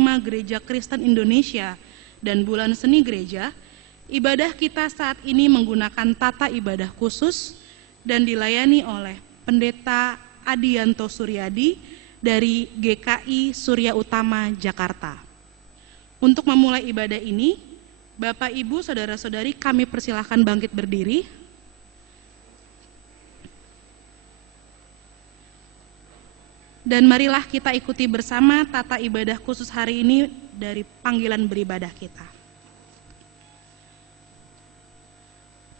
Gereja Kristen Indonesia dan Bulan Seni Gereja, ibadah kita saat ini menggunakan tata ibadah khusus dan dilayani oleh Pendeta Adianto Suryadi dari GKI Surya Utama, Jakarta. Untuk memulai ibadah ini, Bapak, Ibu, Saudara-saudari, kami persilahkan bangkit berdiri. Dan marilah kita ikuti bersama tata ibadah khusus hari ini dari panggilan beribadah kita.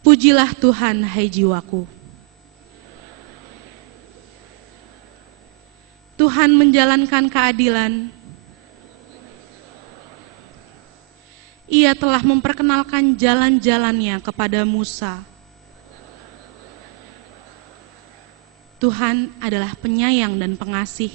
Pujilah Tuhan, hai jiwaku. Tuhan menjalankan keadilan. Ia telah memperkenalkan jalan-jalannya kepada Musa. Tuhan adalah penyayang dan pengasih.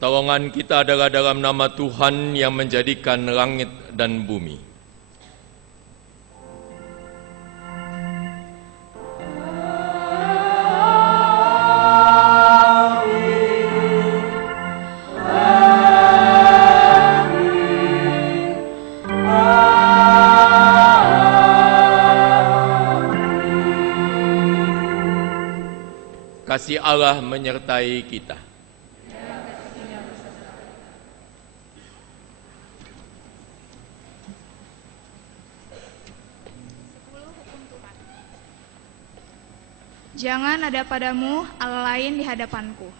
Pertolongan kita adalah dalam nama Tuhan yang menjadikan langit dan bumi. Kasih Allah menyertai kita. Jangan ada padamu Allah lain di hadapanku.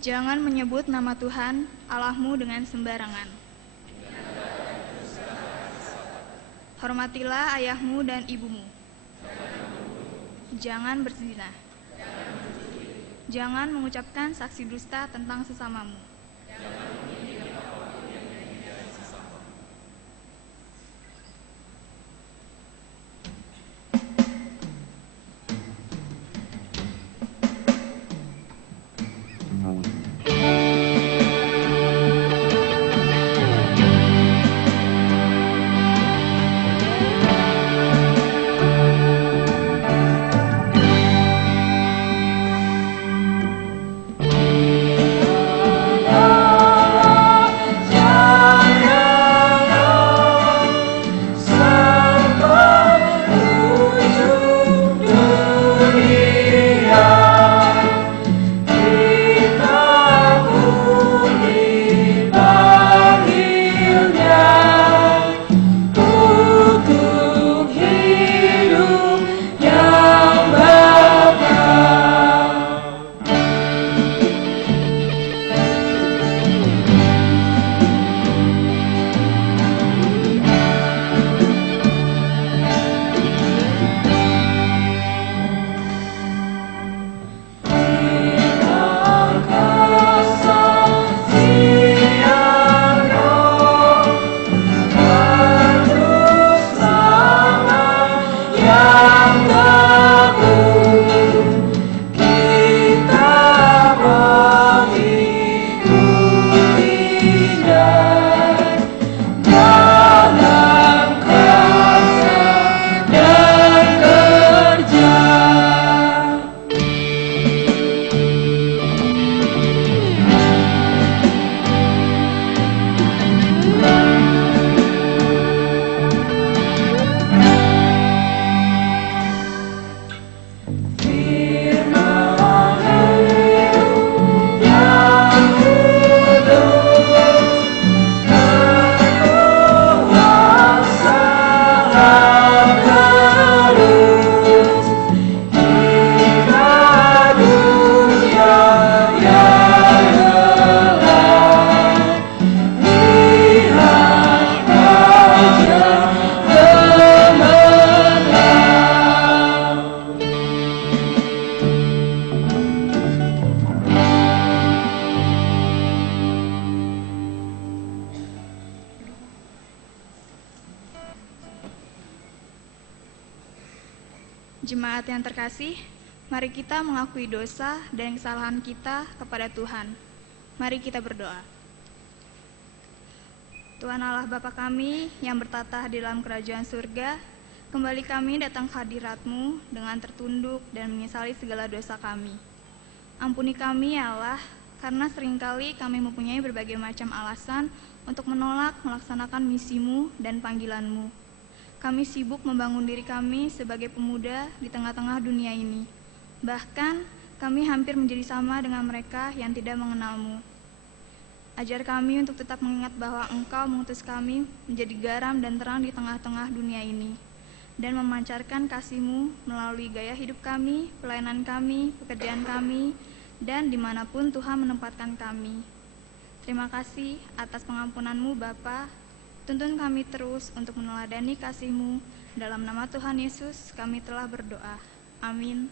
Jangan menyebut nama Tuhan Allahmu dengan sembarangan. Hormatilah ayahmu dan ibumu. Jangan berzina. Jangan mengucapkan saksi dusta tentang sesamamu. Allah Jemaat yang terkasih, mari kita mengakui dosa dan kesalahan kita kepada Tuhan. Mari kita berdoa. Tuhan Allah Bapa kami yang bertata di dalam kerajaan surga, kembali kami datang ke hadirat-Mu dengan tertunduk dan menyesali segala dosa kami. Ampuni kami ya Allah, karena seringkali kami mempunyai berbagai macam alasan untuk menolak melaksanakan misi-Mu dan panggilan-Mu. Kami sibuk membangun diri kami sebagai pemuda di tengah-tengah dunia ini. Bahkan kami hampir menjadi sama dengan mereka yang tidak mengenal-Mu. Ajar kami untuk tetap mengingat bahwa Engkau mengutus kami menjadi garam dan terang di tengah-tengah dunia ini, dan memancarkan kasih-Mu melalui gaya hidup kami, pelayanan kami, pekerjaan kami, dan dimanapun Tuhan menempatkan kami. Terima kasih atas pengampunan-Mu Bapa. Tuntun kami terus untuk meneladani kasih-Mu. Dalam nama Tuhan Yesus kami telah berdoa. Amin.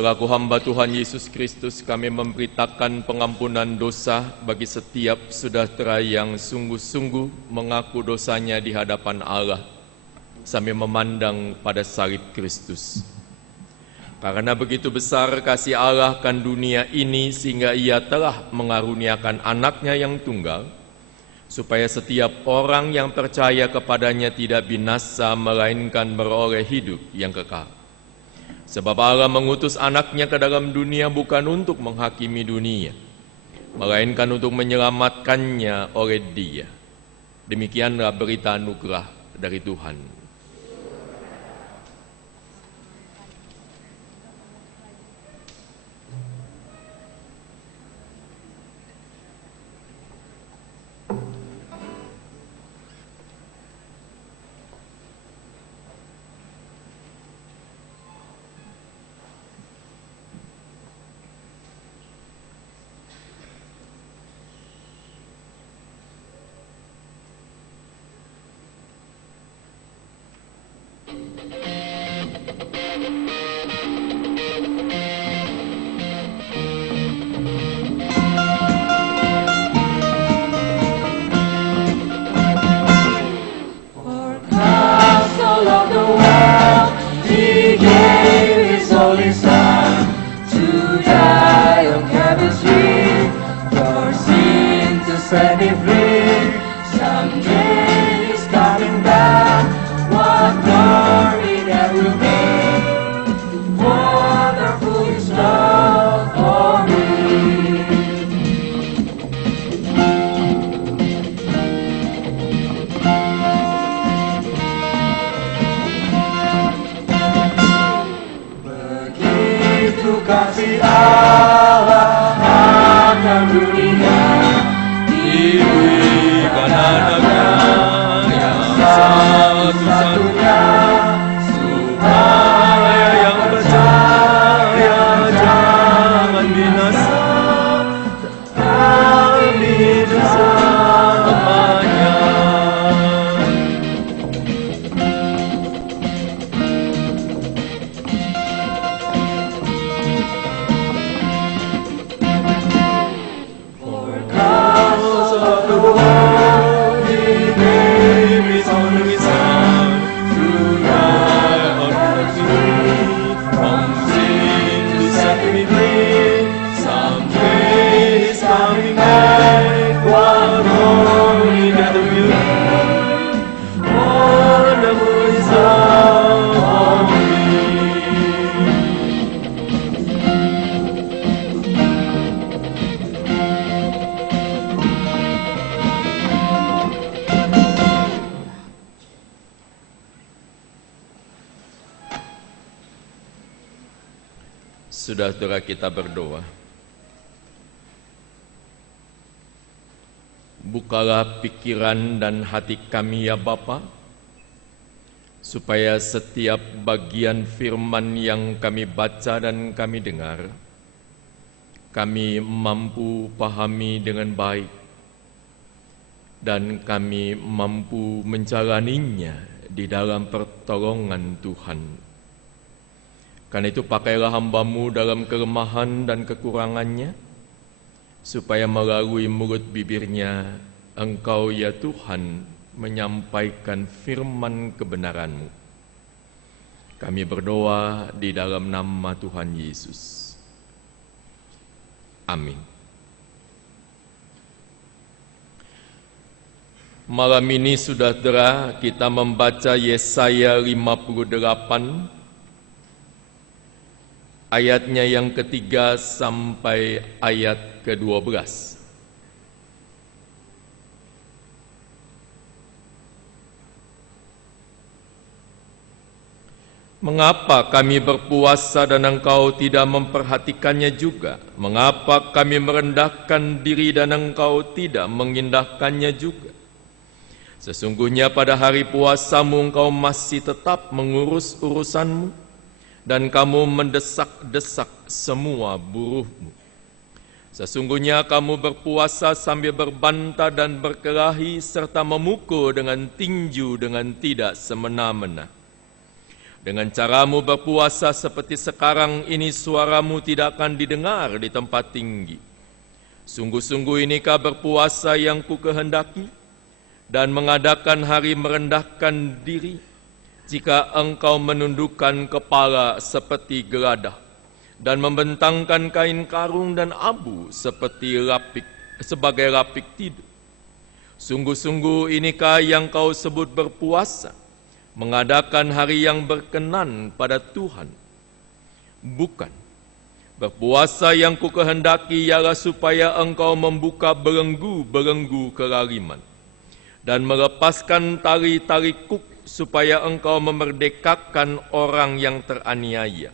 Selaku hamba Tuhan Yesus Kristus, kami memberitakan pengampunan dosa bagi setiap saudara yang sungguh-sungguh mengaku dosanya di hadapan Allah. sambil memandang pada salib Kristus. Karena begitu besar kasih Allah akan dunia ini sehingga Ia telah mengaruniakan anaknya yang tunggal, supaya setiap orang yang percaya kepadanya tidak binasa melainkan beroleh hidup yang kekal. Sebab Allah mengutus anaknya ke dalam dunia bukan untuk menghakimi dunia, melainkan untuk menyelamatkannya oleh Dia. Demikianlah berita anugerah dari Tuhan. Saudara kita berdoa. Bukalah pikiran dan hati kami ya Bapa, supaya setiap bagian firman yang kami baca dan kami dengar, kami mampu pahami dengan baik, dan kami mampu menjalaninya di dalam pertolongan Tuhan. Karena itu pakailah hamba-Mu dalam kelemahan dan kekurangannya, supaya melalui mulut bibirnya Engkau ya Tuhan menyampaikan firman kebenaran-Mu. Kami berdoa di dalam nama Tuhan Yesus. Amin. Malam ini saudara kita membaca Yesaya 58 ayatnya yang ketiga sampai ayat ke-12. Mengapa kami berpuasa dan engkau tidak memperhatikannya juga? Mengapa kami merendahkan diri dan engkau tidak mengindahkannya juga? Sesungguhnya pada hari puasamu engkau masih tetap mengurus urusanmu, dan kamu mendesak-desak semua buruhmu. Sesungguhnya kamu berpuasa sambil berbantah dan berkelahi, serta memukul dengan tinju dengan tidak semena-mena. Dengan caramu berpuasa seperti sekarang ini, suaramu tidak akan didengar di tempat tinggi. Sungguh-sungguh inikah berpuasa yang ku kehendaki, dan mengadakan hari merendahkan diri, jika engkau menundukkan kepala seperti geladah dan membentangkan kain karung dan abu sebagai lapik tidur. Sungguh-sungguh inikah yang kau sebut berpuasa, mengadakan hari yang berkenan pada Tuhan? Bukan. Berpuasa yang ku kehendaki ialah supaya engkau membuka belenggu-belenggu kelaliman dan melepaskan tali-tali kuk, supaya engkau memerdekakan orang yang teraniaya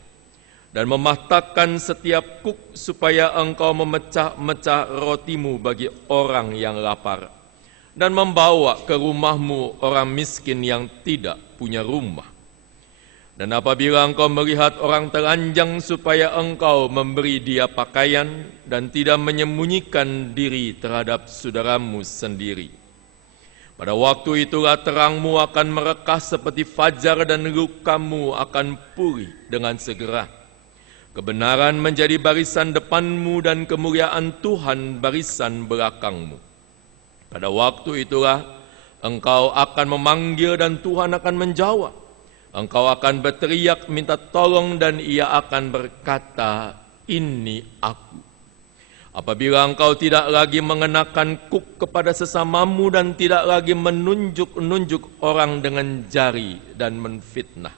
dan mematahkan setiap kuk, supaya engkau memecah-mecah rotimu bagi orang yang lapar dan membawa ke rumahmu orang miskin yang tidak punya rumah. Dan apabila engkau melihat orang telanjang, supaya engkau memberi dia pakaian dan tidak menyembunyikan diri terhadap saudaramu sendiri. Pada waktu itulah terangmu akan merekah seperti fajar dan lukamu akan pulih dengan segera. Kebenaran menjadi barisan depanmu dan kemuliaan Tuhan barisan belakangmu. Pada waktu itulah engkau akan memanggil dan Tuhan akan menjawab. Engkau akan berteriak minta tolong dan ia akan berkata, ini aku. Apabila engkau tidak lagi mengenakan kuk kepada sesamamu dan tidak lagi menunjuk-nunjuk orang dengan jari dan menfitnah.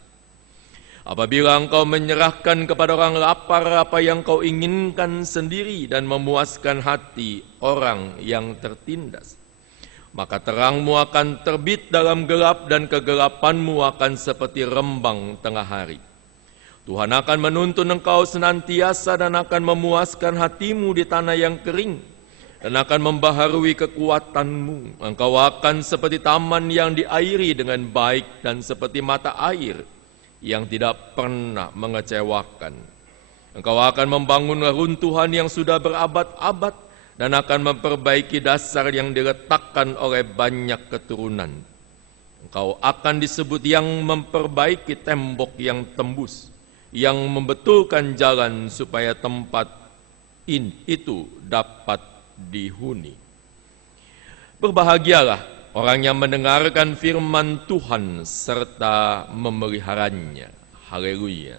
Apabila engkau menyerahkan kepada orang lapar apa yang kau inginkan sendiri dan memuaskan hati orang yang tertindas, maka terangmu akan terbit dalam gelap dan kegelapanmu akan seperti rembang tengah hari. Tuhan akan menuntun engkau senantiasa dan akan memuaskan hatimu di tanah yang kering dan akan membaharui kekuatanmu. Engkau akan seperti taman yang diairi dengan baik dan seperti mata air yang tidak pernah mengecewakan. Engkau akan membangun reruntuhan yang sudah berabad-abad dan akan memperbaiki dasar yang diletakkan oleh banyak keturunan. Engkau akan disebut yang memperbaiki tembok yang tembus, yang membetulkan jalan supaya tempat itu dapat dihuni. Berbahagialah orang yang mendengarkan firman Tuhan serta memeliharanya. Haleluya.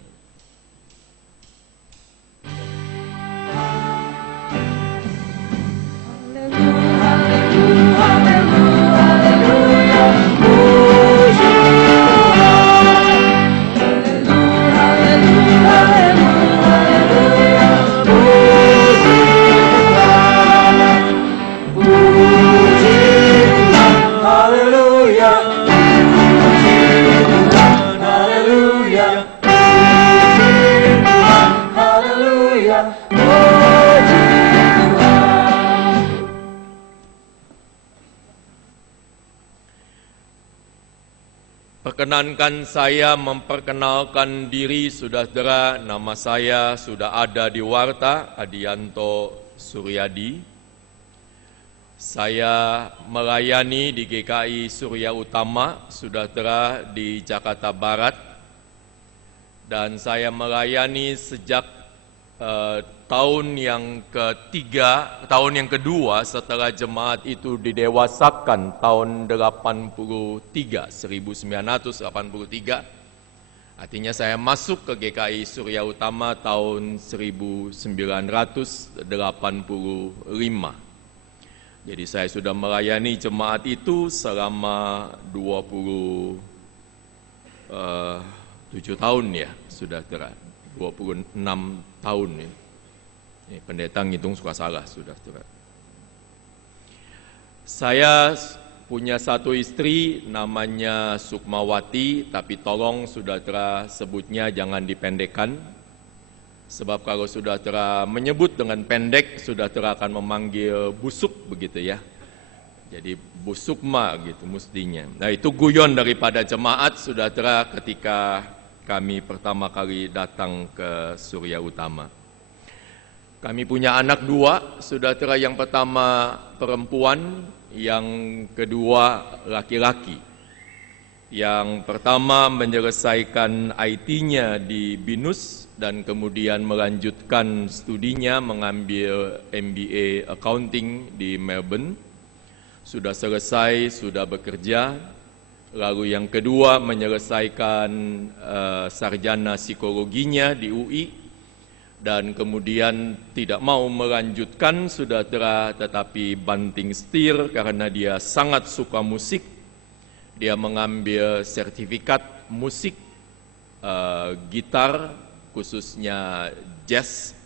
Perkenankan saya memperkenalkan diri saudara. Nama saya sudah ada di Warta, Adianto Suryadi. Saya melayani di GKI Surya Utama, saudara, di Jakarta Barat. Dan saya melayani sejak tahun yang kedua setelah jemaat itu didewasakan tahun 1983. Artinya saya masuk ke GKI Surya Utama tahun 1985. Jadi saya sudah melayani jemaat itu selama 27 tahun ya, saudara. 26 tahun ya. Ini pendeta ngitung suka salah, saudara. Saya punya satu istri namanya Sukmawati, tapi tolong saudara sebutnya jangan dipendekkan. Sebab kalau saudara menyebut dengan pendek, saudara akan memanggil busuk begitu ya. Jadi busukma gitu mestinya. Nah itu guyon daripada jemaat saudara ketika kami pertama kali datang ke Surya Utama. Kami punya anak dua, saudara, yang pertama perempuan, yang kedua laki-laki. Yang pertama menyelesaikan IT-nya di BINUS dan kemudian melanjutkan studinya mengambil MBA Accounting di Melbourne. Sudah selesai, sudah bekerja. Lalu yang kedua menyelesaikan sarjana psikologinya di UI, dan kemudian tidak mau melanjutkan saudara, tetapi banting setir karena dia sangat suka musik. Dia mengambil sertifikat musik gitar, khususnya jazz,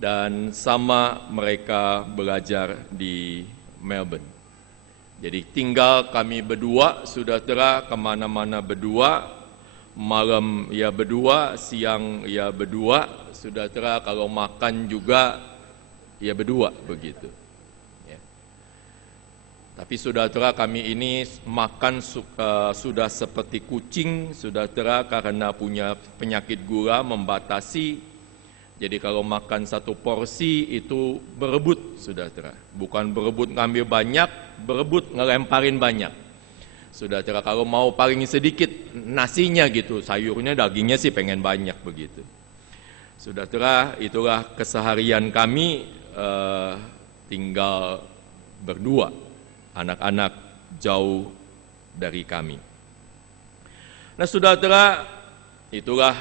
dan sama mereka belajar di Melbourne. Jadi tinggal kami berdua, saudara, kemana-mana berdua, malam ya berdua, siang ya berdua, saudara, kalau makan juga ya berdua, begitu. Ya. Tapi saudara, kami ini makan sudah seperti kucing, saudara, karena punya penyakit gula membatasi. Jadi kalau makan satu porsi itu berebut, saudara. Bukan berebut ngambil banyak, berebut ngelemparin banyak. Saudara, kalau mau paling sedikit nasinya gitu, sayurnya, dagingnya sih pengen banyak, begitu. Saudara, itulah keseharian kami tinggal berdua. Anak-anak jauh dari kami. Nah, saudara, itulah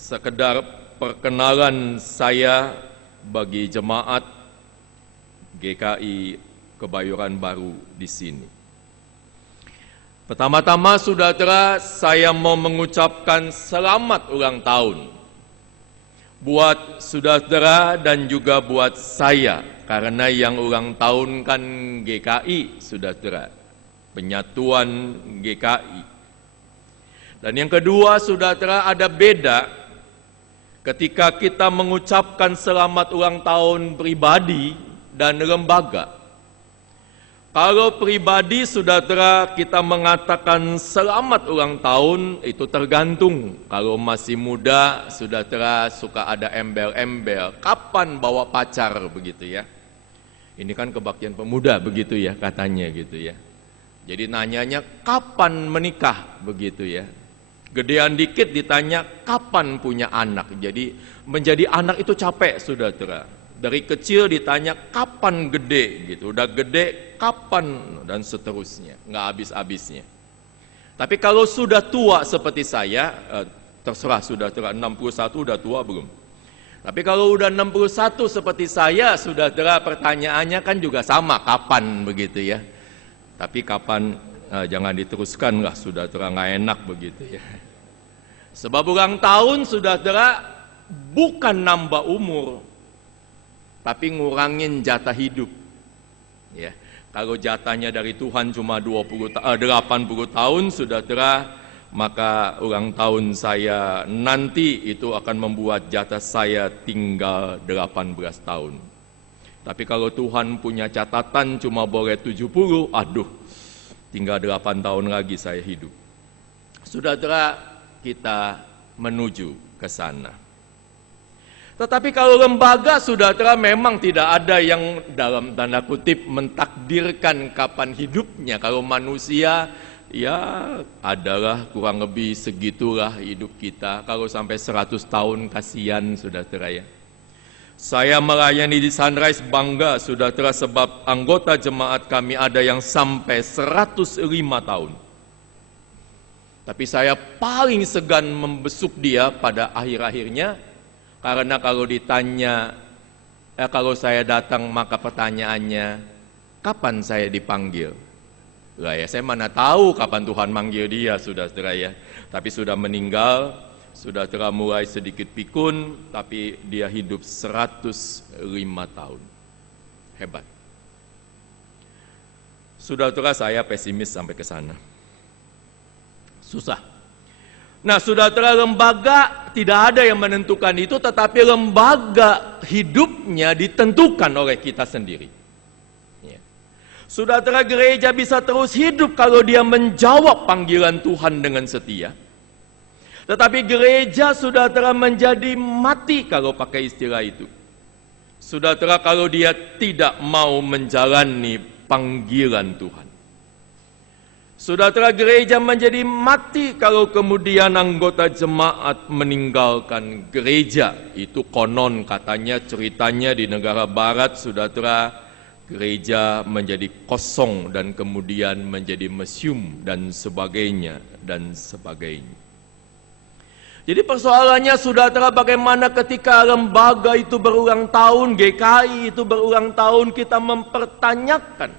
sekedar perkenalan saya bagi jemaat GKI Kebayoran Baru di sini. Pertama-tama, saudara, saya mau mengucapkan selamat ulang tahun buat saudara dan juga buat saya, karena yang ulang tahun kan GKI, saudara, penyatuan GKI. Dan yang kedua, saudara, ada beda ketika kita mengucapkan selamat ulang tahun pribadi dan lembaga. Kalau pribadi, saudara, kita mengatakan selamat ulang tahun, itu tergantung. Kalau masih muda, saudara, suka ada embel-embel, kapan bawa pacar, begitu ya. Ini kan kebaktian pemuda, begitu ya, katanya gitu ya. Jadi nanyanya kapan menikah, begitu ya. Gedean dikit ditanya kapan punya anak. Jadi menjadi anak itu capek, saudara. Dari kecil ditanya kapan gede gitu. Udah gede kapan, dan seterusnya. Nggak habis-habisnya. Tapi kalau sudah tua seperti saya, terserah saudara, 61 udah tua belum? Tapi kalau udah 61 seperti saya, saudara, pertanyaannya kan juga sama, kapan, begitu ya. Tapi kapan, jangan diteruskan lah, saudara, nggak enak begitu ya. Sebab ulang tahun, saudara, bukan nambah umur, tapi ngurangin jatah hidup. Ya, kalau jatahnya dari Tuhan cuma 80 tahun, saudara, maka ulang tahun saya nanti itu akan membuat jatah saya tinggal 18 tahun. Tapi kalau Tuhan punya catatan cuma boleh 70, aduh, tinggal 8 tahun lagi saya hidup. Saudara, kita menuju ke sana. Tetapi kalau lembaga, saudara, memang tidak ada yang dalam tanda kutip mentakdirkan kapan hidupnya. Kalau manusia, ya adalah kurang lebih segitulah hidup kita. Kalau sampai 100 tahun, kasihan, saudara ya. Saya melayani di Sunrise bangga, saudara, sebab anggota jemaat kami ada yang sampai 105 tahun. Tapi saya paling segan membesuk dia pada akhir-akhirnya, karena kalau ditanya, kalau saya datang maka pertanyaannya, kapan saya dipanggil? Lah ya, saya mana tahu kapan Tuhan manggil dia, saudara ya. Tapi sudah meninggal, saudara, mulai sedikit pikun, tapi dia hidup 105 tahun. Hebat. Saudara, saya pesimis sampai ke sana. Susah. Nah, saudara, lembaga tidak ada yang menentukan itu, tetapi lembaga hidupnya ditentukan oleh kita sendiri. Ya. Saudara, gereja bisa terus hidup kalau dia menjawab panggilan Tuhan dengan setia. Tetapi gereja, saudara, menjadi mati kalau pakai istilah itu. Saudara, kalau dia tidak mau menjalani panggilan Tuhan. Saudara, gereja menjadi mati kalau kemudian anggota jemaat meninggalkan gereja. Itu konon katanya, ceritanya di negara barat, saudara, gereja menjadi kosong dan kemudian menjadi museum dan sebagainya dan sebagainya. Jadi persoalannya saudara, bagaimana ketika lembaga itu berulang tahun, GKI itu berulang tahun, kita mempertanyakan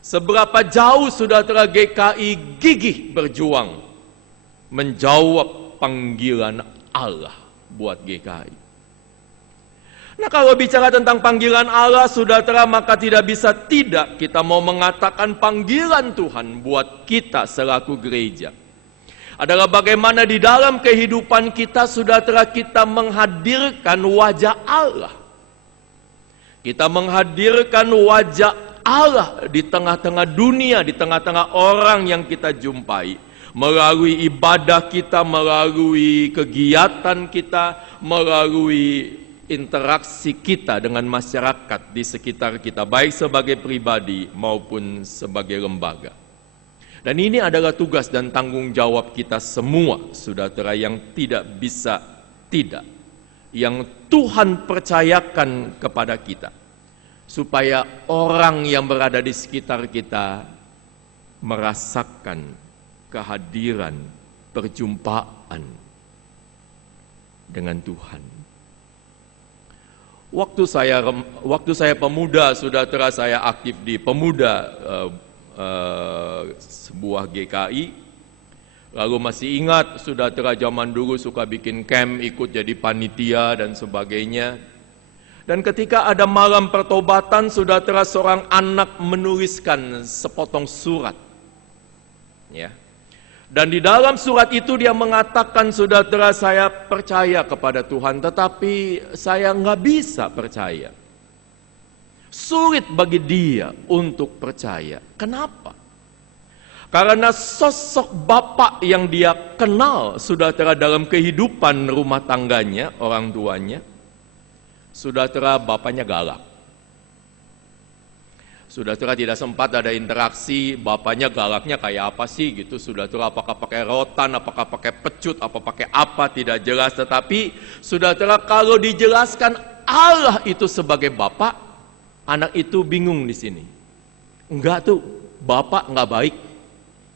seberapa jauh saudara GKI gigih berjuang menjawab panggilan Allah buat GKI. Nah, kalau bicara tentang panggilan Allah saudara, maka tidak bisa tidak kita mau mengatakan panggilan Tuhan buat kita selaku gereja adalah bagaimana di dalam kehidupan kita saudara, kita menghadirkan wajah Allah. Kita menghadirkan wajah Allah di tengah-tengah dunia, di tengah-tengah orang yang kita jumpai. Melalui ibadah kita, melalui kegiatan kita, melalui interaksi kita dengan masyarakat di sekitar kita, baik sebagai pribadi maupun sebagai lembaga. Dan ini adalah tugas dan tanggung jawab kita semua, saudara, yang tidak bisa tidak, yang Tuhan percayakan kepada kita, supaya orang yang berada di sekitar kita merasakan kehadiran, perjumpaan dengan Tuhan. Waktu saya pemuda, saudara, saya aktif di pemuda sebuah GKI. Lalu masih ingat saudara, zaman dulu suka bikin camp, ikut jadi panitia dan sebagainya. Dan ketika ada malam pertobatan, saudara, seorang anak menuliskan sepotong surat, ya. Dan di dalam surat itu dia mengatakan, saudara, saya percaya kepada Tuhan, tetapi saya nggak bisa percaya. Sulit bagi dia untuk percaya. Kenapa? Karena sosok bapak yang dia kenal, saudara, dalam kehidupan rumah tangganya, orang tuanya, saudara, bapaknya galak. Saudara, tidak sempat ada interaksi, bapaknya galaknya kayak apa sih gitu, saudara, apakah pakai rotan, apakah pakai pecut, apa pakai apa, tidak jelas. Tetapi saudara, kalau dijelaskan Allah itu sebagai bapak, anak itu bingung di sini. Enggak tuh, bapak enggak baik,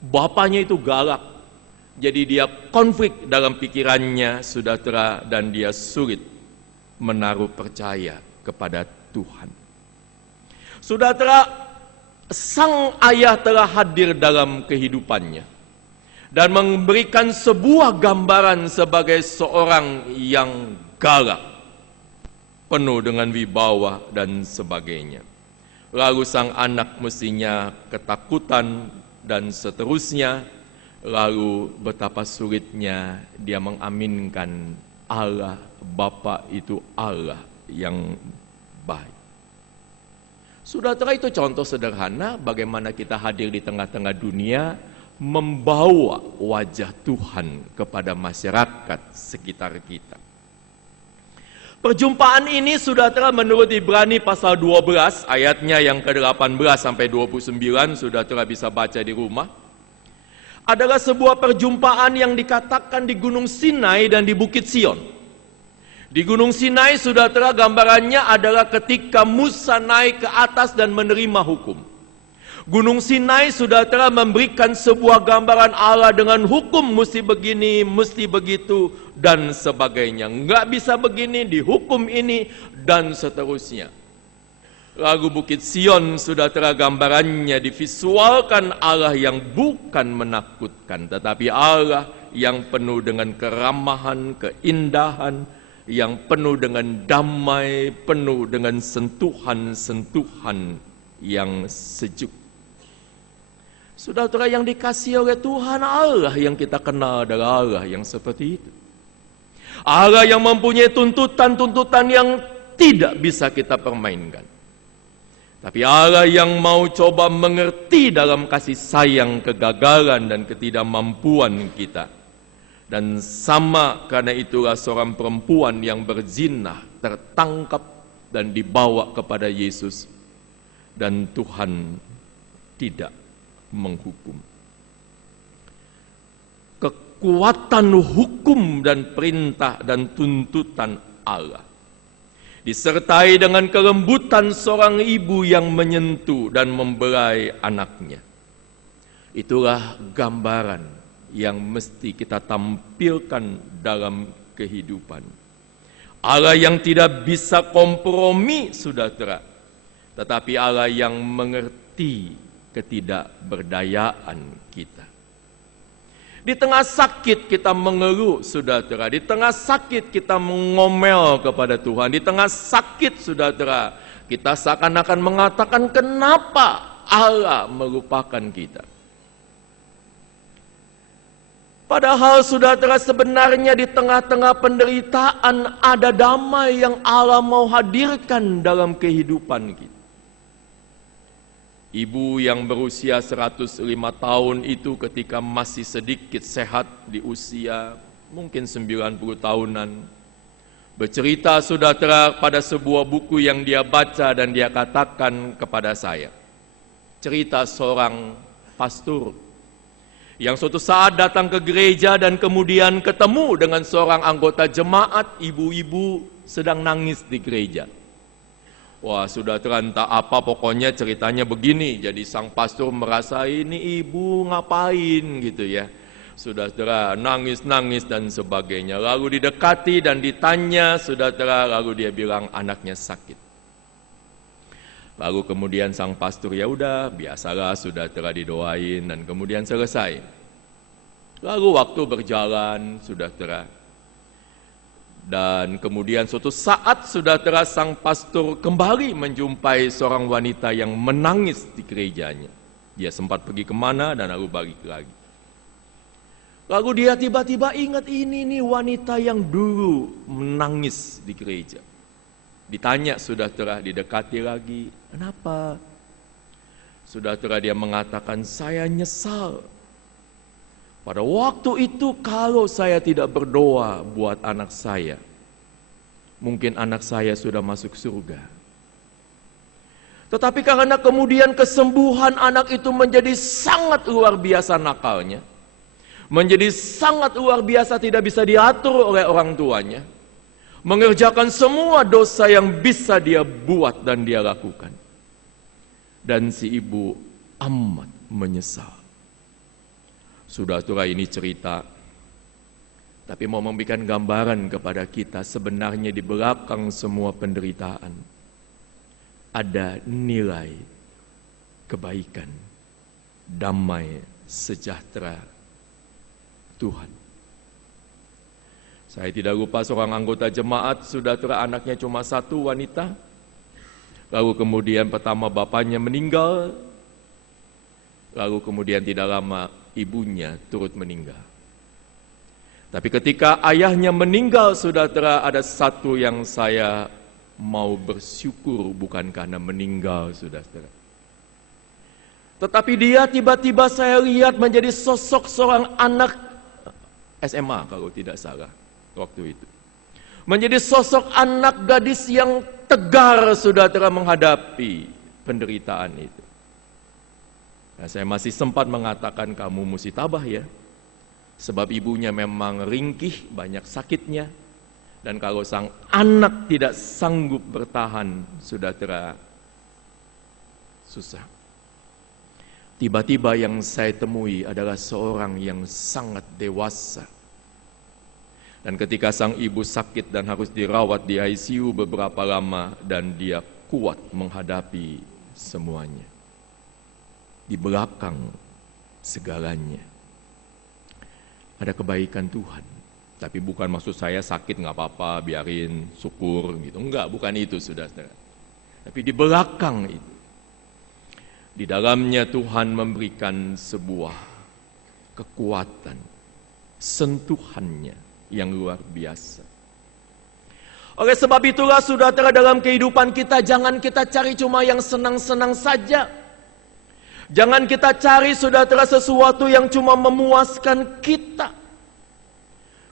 bapaknya itu galak. Jadi dia konflik dalam pikirannya, saudara, dan dia sulit menaruh percaya kepada Tuhan. Saudara, sang ayah telah hadir dalam kehidupannya dan memberikan sebuah gambaran sebagai seorang yang galak, penuh dengan wibawa dan sebagainya. Lalu sang anak mestinya ketakutan dan seterusnya. Lalu betapa sulitnya dia mengaminkan Allah Bapa itu Allah yang baik. Saudara, itu contoh sederhana bagaimana kita hadir di tengah-tengah dunia, membawa wajah Tuhan kepada masyarakat sekitar kita. Perjumpaan ini, saudara, menurut Ibrani pasal 12 ayatnya yang ke-18 sampai 29, saudara bisa baca di rumah, adalah sebuah perjumpaan yang dikatakan di Gunung Sinai dan di Bukit Sion. Di Gunung Sinai, saudara, gambarannya adalah ketika Musa naik ke atas dan menerima hukum. Gunung Sinai, saudara, memberikan sebuah gambaran Allah dengan hukum, mesti begini, mesti begitu, dan sebagainya. Enggak bisa begini, dihukum ini, dan seterusnya. Lalu Bukit Sion, saudara, gambarannya divisualkan Allah yang bukan menakutkan, tetapi Allah yang penuh dengan keramahan, keindahan, yang penuh dengan damai, penuh dengan sentuhan-sentuhan yang sejuk. Saudara, yang dikasihi oleh Tuhan, Allah yang kita kenal adalah Allah yang seperti itu. Allah yang mempunyai tuntutan-tuntutan yang tidak bisa kita permainkan. Tapi Allah yang mau coba mengerti dalam kasih sayang, kegagalan dan ketidakmampuan kita. Dan sama karena itulah seorang perempuan yang berzina tertangkap dan dibawa kepada Yesus. Dan Tuhan tidak menghukum. Kekuatan hukum dan perintah dan tuntutan Allah disertai dengan kelembutan seorang ibu yang menyentuh dan membelai anaknya. Itulah gambaran yang mesti kita tampilkan dalam kehidupan. Allah yang tidak bisa kompromi, saudara, tetapi Allah yang mengerti ketidakberdayaan kita. Di tengah sakit kita mengeluh, saudara. Di tengah sakit kita mengomel kepada Tuhan. Di tengah sakit, saudara, kita seakan-akan mengatakan, kenapa Allah melupakan kita? Padahal, saudara, sebenarnya di tengah-tengah penderitaan ada damai yang Allah mau hadirkan dalam kehidupan kita. Ibu yang berusia 105 tahun itu ketika masih sedikit sehat di usia mungkin 90 tahunan, bercerita, saudara, pada sebuah buku yang dia baca dan dia katakan kepada saya. Cerita seorang pastor yang suatu saat datang ke gereja dan kemudian ketemu dengan seorang anggota jemaat, ibu-ibu sedang nangis di gereja. Wah, saudara, entah apa, pokoknya ceritanya begini. Jadi sang pastor merasa ini ibu ngapain gitu ya. Saudara, nangis-nangis dan sebagainya. Lalu didekati dan ditanya, saudara, lalu dia bilang anaknya sakit. Lalu kemudian sang pastor, ya udah, biasalah, saudara, didoain dan kemudian selesai. Lalu waktu berjalan, saudara, dan kemudian suatu saat, saudara, sang pastor kembali menjumpai seorang wanita yang menangis di gerejanya. Dia sempat pergi kemana dan lalu balik lagi. Lalu dia tiba-tiba ingat, ini nih wanita yang dulu menangis di gereja. Ditanya, saudara, didekati lagi, kenapa? Saudara, dia mengatakan, saya nyesal. Pada waktu itu kalau saya tidak berdoa buat anak saya, mungkin anak saya sudah masuk surga. Tetapi karena kemudian kesembuhan anak itu menjadi sangat luar biasa nakalnya, menjadi sangat luar biasa tidak bisa diatur oleh orang tuanya, mengerjakan semua dosa yang bisa dia buat dan dia lakukan. Dan si ibu amat menyesal. Saudara, ini cerita, tapi mau memberikan gambaran kepada kita, sebenarnya di belakang semua penderitaan ada nilai kebaikan, damai, sejahtera Tuhan. Saya tidak lupa seorang anggota jemaat, saudara, anaknya cuma satu, wanita. Lalu kemudian pertama bapaknya meninggal, lalu kemudian tidak lama ibunya turut meninggal. Tapi ketika ayahnya meninggal, saudara, ada satu yang saya mau bersyukur, bukan karena meninggal, saudara. Tetapi dia tiba-tiba saya lihat menjadi sosok seorang anak SMA kalau tidak salah waktu itu. Menjadi sosok anak gadis yang tegar, saudara, menghadapi penderitaan itu. Nah, saya masih sempat mengatakan, kamu mesti tabah ya, sebab ibunya memang ringkih, banyak sakitnya, dan kalau sang anak tidak sanggup bertahan, saudara, susah. Tiba-tiba yang saya temui adalah seorang yang sangat dewasa. Dan ketika sang ibu sakit dan harus dirawat di ICU beberapa lama, dan dia kuat menghadapi semuanya. Di belakang segalanya ada kebaikan Tuhan. Tapi bukan maksud saya sakit nggak apa-apa, biarin, syukur gitu. Enggak, bukan itu, saudara. Tapi di belakang itu, di dalamnya Tuhan memberikan sebuah kekuatan, sentuhannya yang luar biasa. Oleh sebab itulah, saudara, dalam kehidupan kita jangan kita cari cuma yang senang-senang saja. Jangan kita cari, saudara, sesuatu yang cuma memuaskan kita.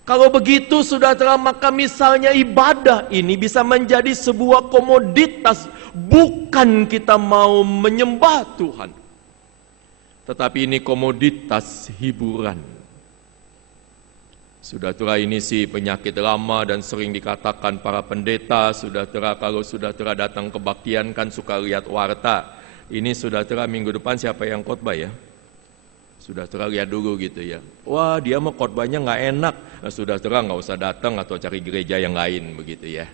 Kalau begitu, saudara, maka misalnya ibadah ini bisa menjadi sebuah komoditas. Bukan kita mau menyembah Tuhan, tetapi ini komoditas hiburan. Saudara, ini sih penyakit lama dan sering dikatakan para pendeta. Saudara, kalau saudara datang kebaktian kan suka lihat warta. Ini saudara, minggu depan siapa yang khotbah ya? Saudara lihat dulu gitu ya. Wah, dia mau khotbahnya nggak enak. Nah, saudara nggak usah datang atau cari gereja yang lain begitu ya.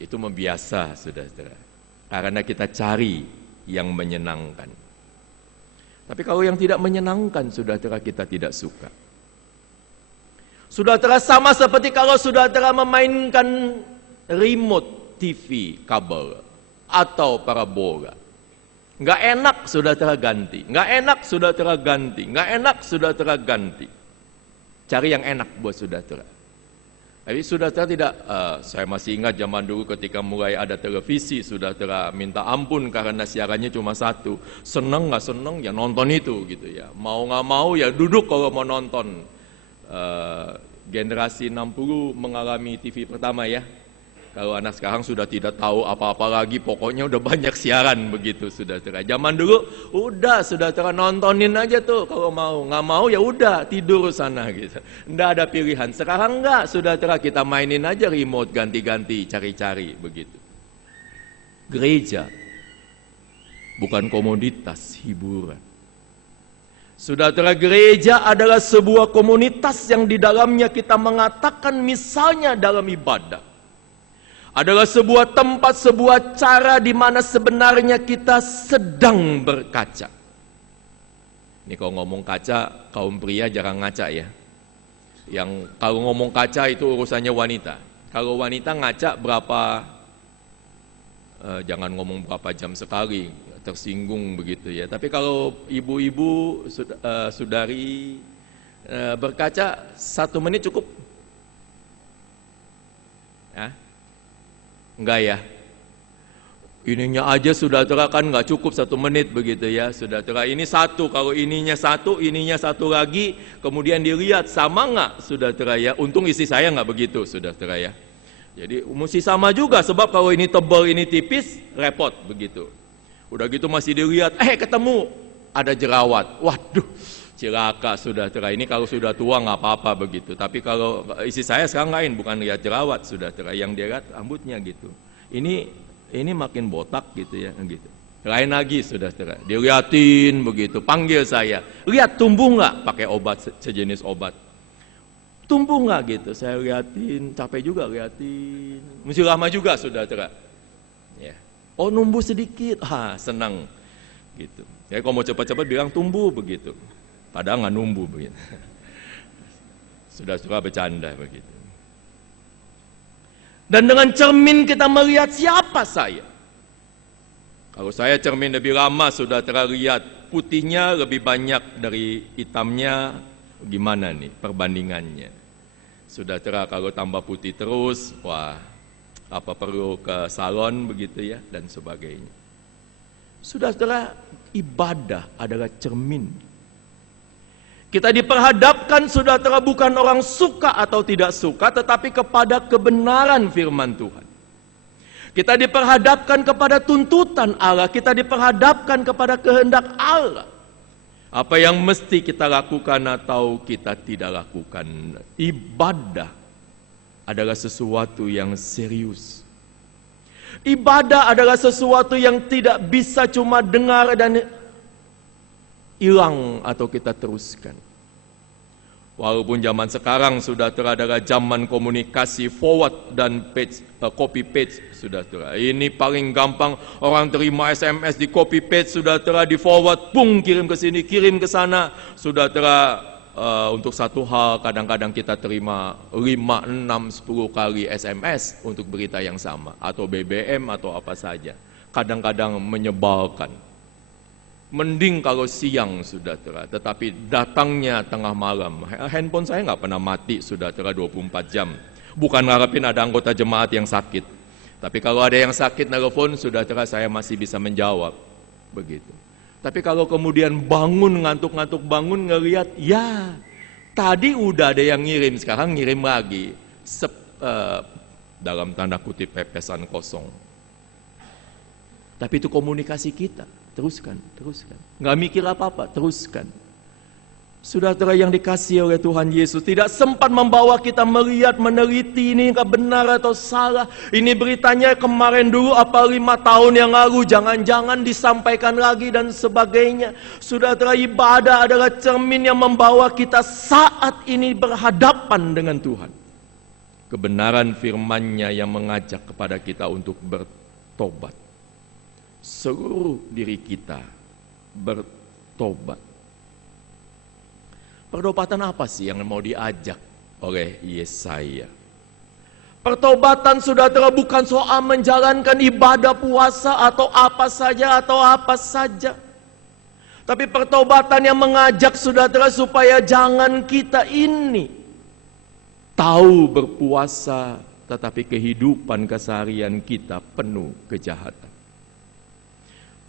Itu membiasa saudara. Karena kita cari yang menyenangkan. Tapi kalau yang tidak menyenangkan, saudara, kita tidak suka. Saudara, sama seperti kalau saudara memainkan remote TV kabel atau parabola. Nggak enak, saudara ganti. Nggak enak, saudara ganti. Nggak enak, saudara ganti. Cari yang enak buat saudara. Tapi saudara tidak, saya masih ingat zaman dulu ketika mulai ada televisi, saudara minta ampun karena siarannya cuma satu. Seneng nggak seneng ya nonton itu gitu ya. Mau nggak mau ya duduk kalau mau nonton. Generasi 60 mengalami TV pertama ya. Kalau anak sekarang sudah tidak tahu apa-apa lagi, pokoknya udah banyak siaran begitu saudara. Zaman dulu udah saudara nontonin aja tuh kalau mau, nggak mau ya udah tidur sana gitu. Nggak ada pilihan. Sekarang nggak saudara, kita mainin aja remote ganti-ganti, cari-cari begitu. Gereja bukan komoditas hiburan. Saudara, gereja adalah sebuah komunitas yang di dalamnya kita mengatakan misalnya dalam ibadah. Adalah sebuah tempat, sebuah cara di mana sebenarnya kita sedang berkaca. Ini kalau ngomong kaca, kaum pria jarang ngaca ya. Yang kalau ngomong kaca itu urusannya wanita. Kalau wanita ngaca berapa, jangan ngomong berapa jam sekali, tersinggung begitu ya. Tapi kalau ibu-ibu, saudari berkaca 1 menit cukup? Ya? Enggak ya? Ininya aja saudara kan nggak cukup 1 menit begitu ya saudara. Ini satu, kalau ininya satu lagi, kemudian dilihat sama nggak saudara ya. Untung istri saya nggak begitu saudara ya. Jadi mesti sama juga, sebab kalau ini tebal ini tipis repot begitu. Udah gitu masih dilihat, ketemu ada jerawat. Waduh, cilaka saudara. Ini kalau sudah tua nggak apa-apa begitu. Tapi kalau istri saya sekarang lain, bukan lihat jerawat saudara, yang dia lihat rambutnya gitu. Ini makin botak gitu ya, gitu. Lain lagi saudara, dilihatin begitu, panggil saya, lihat tumbuh nggak, pakai obat sejenis obat, tumbuh nggak gitu, saya lihatin, capek juga lihatin, mesti lama juga saudara. Ya. Oh numbuh sedikit, senang gitu. Ya kalau mau cepat-cepat bilang tumbuh begitu, padahal nggak numbuh begitu. Sudah suka bercanda begitu. Dan dengan cermin kita melihat siapa saya. Kalau saya cermin lebih lama sudah terlihat putihnya lebih banyak dari hitamnya, gimana nih perbandingannya. Sudah kalau tambah putih terus, wah apa perlu ke salon begitu ya dan sebagainya. Sudah ibadah adalah cermin. Kita diperhadapkan saudara bukan orang suka atau tidak suka, tetapi kepada kebenaran firman Tuhan. Kita diperhadapkan kepada tuntutan Allah, kita diperhadapkan kepada kehendak Allah. Apa yang mesti kita lakukan atau kita tidak lakukan. Ibadah adalah sesuatu yang serius. Ibadah adalah sesuatu yang tidak bisa cuma dengar dan hilang atau kita teruskan. Walaupun zaman sekarang sudah adalah zaman komunikasi forward dan copy paste sudah ini paling gampang, orang terima SMS di copy paste sudah di forward, pung kirim ke sini, kirim ke sana, sudah untuk satu hal kadang-kadang kita terima 5, 6, 10 kali SMS untuk berita yang sama atau BBM atau apa saja. Kadang-kadang menyebalkan. Mending kalau siang saudara, tetapi datangnya tengah malam. Handphone saya nggak pernah mati saudara 24 jam. Bukan ngarepin ada anggota jemaat yang sakit. Tapi kalau ada yang sakit nelfon saudara, saya masih bisa menjawab. Begitu. Tapi kalau kemudian bangun, ngantuk-ngantuk bangun ngelihat, ya tadi udah ada yang ngirim, sekarang ngirim lagi. Dalam tanda kutip pepesan kosong. Tapi itu komunikasi kita. Teruskan. Nggak mikir apa-apa, teruskan. Saudara yang dikasihi oleh Tuhan Yesus, tidak sempat membawa kita melihat, meneliti ini benar atau salah. Ini beritanya kemarin dulu, apa 5 tahun yang lalu, jangan-jangan disampaikan lagi dan sebagainya. Saudara, ibadah adalah cermin yang membawa kita saat ini berhadapan dengan Tuhan. Kebenaran firman-Nya yang mengajak kepada kita untuk bertobat. Seluruh diri kita bertobat. Pertobatan apa sih yang mau diajak oleh Yesaya? Pertobatan, saudara, bukan soal menjalankan ibadah puasa atau apa saja. Tapi pertobatan yang mengajak saudara supaya jangan kita ini tahu berpuasa, tetapi kehidupan keseharian kita penuh kejahatan.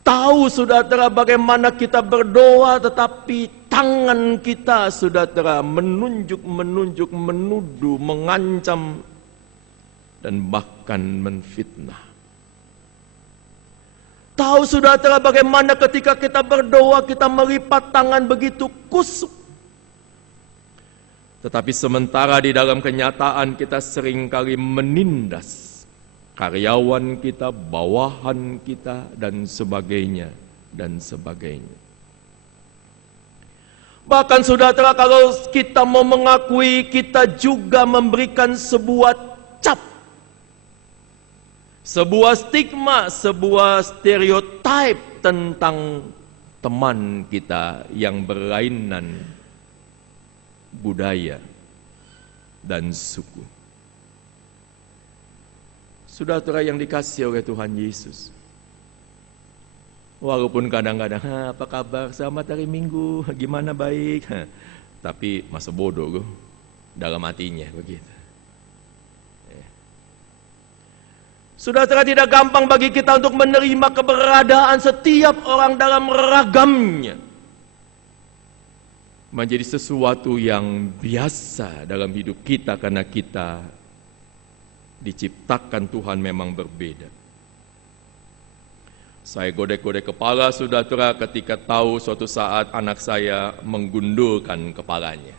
Tahu saudara bagaimana kita berdoa, tetapi tangan kita saudara menunjuk, menuduh, mengancam, dan bahkan menfitnah. Tahu saudara bagaimana ketika kita berdoa kita melipat tangan begitu kusuk. Tetapi sementara di dalam kenyataan kita seringkali menindas karyawan kita, bawahan kita, dan sebagainya. Bahkan saudara, kalau kita mau mengakui, kita juga memberikan sebuah cap, sebuah stigma, sebuah stereotip tentang teman kita yang berlainan budaya dan suku. Saudara yang dikasihi oleh Tuhan Yesus, walaupun kadang-kadang, apa kabar, selamat hari Minggu, gimana, baik, tapi masa bodoh dalam hatinya begitu. Saudara, tidak gampang bagi kita untuk menerima keberadaan setiap orang dalam ragamnya. Menjadi sesuatu yang biasa dalam hidup kita karena kita diciptakan Tuhan memang berbeda. Saya godek-godek kepala saudara ketika tahu suatu saat anak saya menggundulkan kepalanya.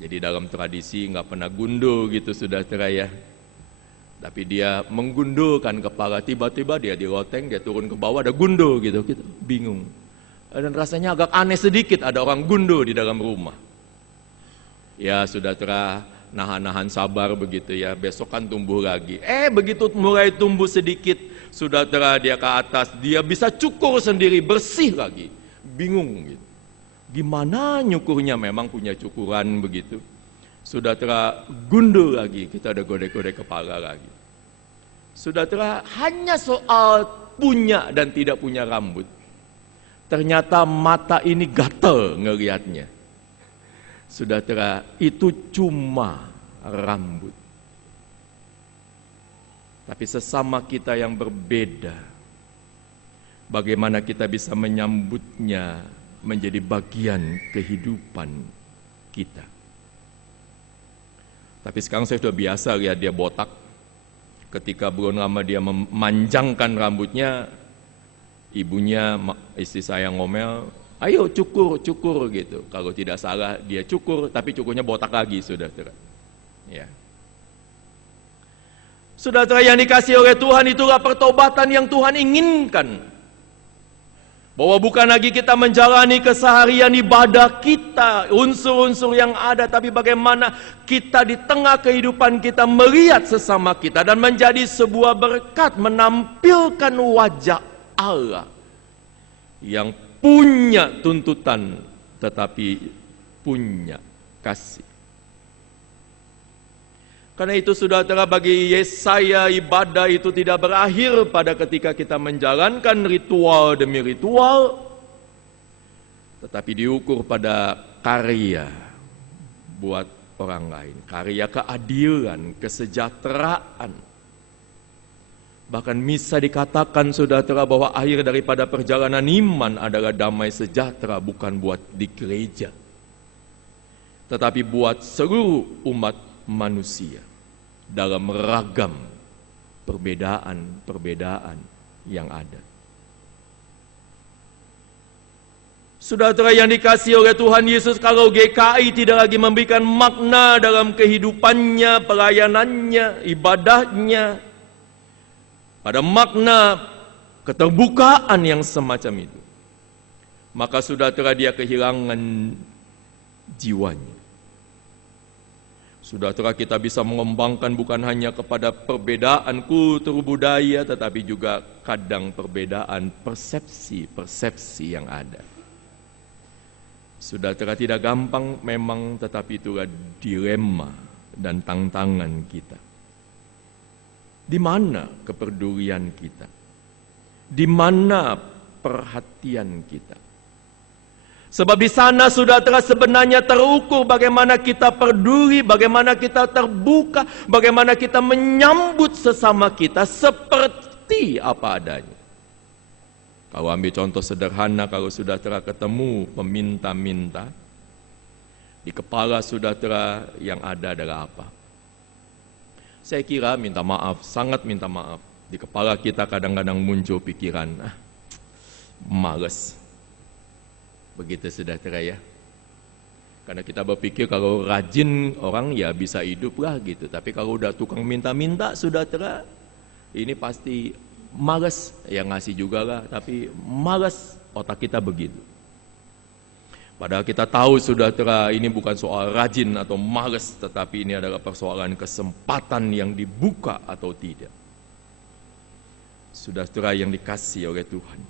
Jadi dalam tradisi nggak pernah gundul gitu saudara ya. Tapi dia menggundulkan kepala, tiba-tiba dia di loteng, dia turun ke bawah, ada gundul gitu, kita bingung. Dan rasanya agak aneh sedikit ada orang gundul di dalam rumah. Ya saudara, nahan-nahan sabar begitu ya, besok kan tumbuh lagi. Begitu mulai tumbuh sedikit, saudara, dia ke atas, dia bisa cukur sendiri, bersih lagi. Bingung gitu. Gimana nyukurnya, memang punya cukuran begitu. Saudara, gundul lagi, kita ada godek-godek kepala lagi. Saudara, hanya soal punya dan tidak punya rambut. Ternyata mata ini gatel ngelihatnya. Saudara, itu cuma rambut. Tapi sesama kita yang berbeda, bagaimana kita bisa menyambutnya menjadi bagian kehidupan kita. Tapi sekarang saya sudah biasa lihat dia botak. Ketika belum lama dia memanjangkan rambutnya, ibunya, istri saya ngomel, ayo cukur gitu. Kalau tidak salah dia cukur, tapi cukurnya botak lagi, saudara. Ya. Saudara yang dikasihi oleh Tuhan, itulah pertobatan yang Tuhan inginkan. Bahwa bukan lagi kita menjalani keseharian ibadah kita, unsur-unsur yang ada, tapi bagaimana kita di tengah kehidupan kita melihat sesama kita dan menjadi sebuah berkat, menampilkan wajah Allah yang punya tuntutan tetapi punya kasih. Karena itu saudara, bagi Yesaya ibadah itu tidak berakhir pada ketika kita menjalankan ritual demi ritual, tetapi diukur pada karya buat orang lain, karya keadilan, kesejahteraan. Bahkan bisa dikatakan saudara bahwa akhir daripada perjalanan iman adalah damai sejahtera, bukan buat di gereja, tetapi buat seluruh umat manusia dalam ragam perbedaan-perbedaan yang ada. Saudara yang dikasihi oleh Tuhan Yesus, kalau GKI tidak lagi memberikan makna dalam kehidupannya, pelayanannya, ibadahnya, pada makna keterbukaan yang semacam itu, maka saudara dia kehilangan jiwanya. Saudara kita bisa mengembangkan bukan hanya kepada perbedaan kultur budaya, tetapi juga kadang perbedaan persepsi yang ada. Saudara tidak gampang memang, tetapi itulah dilema dan tantangan kita. Di mana kepedulian kita? Di mana perhatian kita? Sebab di sana saudara sebenarnya terukur bagaimana kita peduli, bagaimana kita terbuka, bagaimana kita menyambut sesama kita seperti apa adanya. Kalau ambil contoh sederhana, kalau saudara ketemu peminta-minta, di kepala saudara yang ada adalah apa? Saya kira minta maaf, sangat minta maaf. Di kepala kita kadang-kadang muncul pikiran, males. Begitu saudara ya. Karena kita berpikir kalau rajin orang ya bisa hidup lah gitu. Tapi kalau udah tukang minta-minta saudara, ini pasti malas, ya ngasih juga lah, tapi malas otak kita begitu. Padahal kita tahu saudara, ini bukan soal rajin atau malas, tetapi ini adalah persoalan kesempatan yang dibuka atau tidak. Saudara yang dikasihi oleh Tuhan,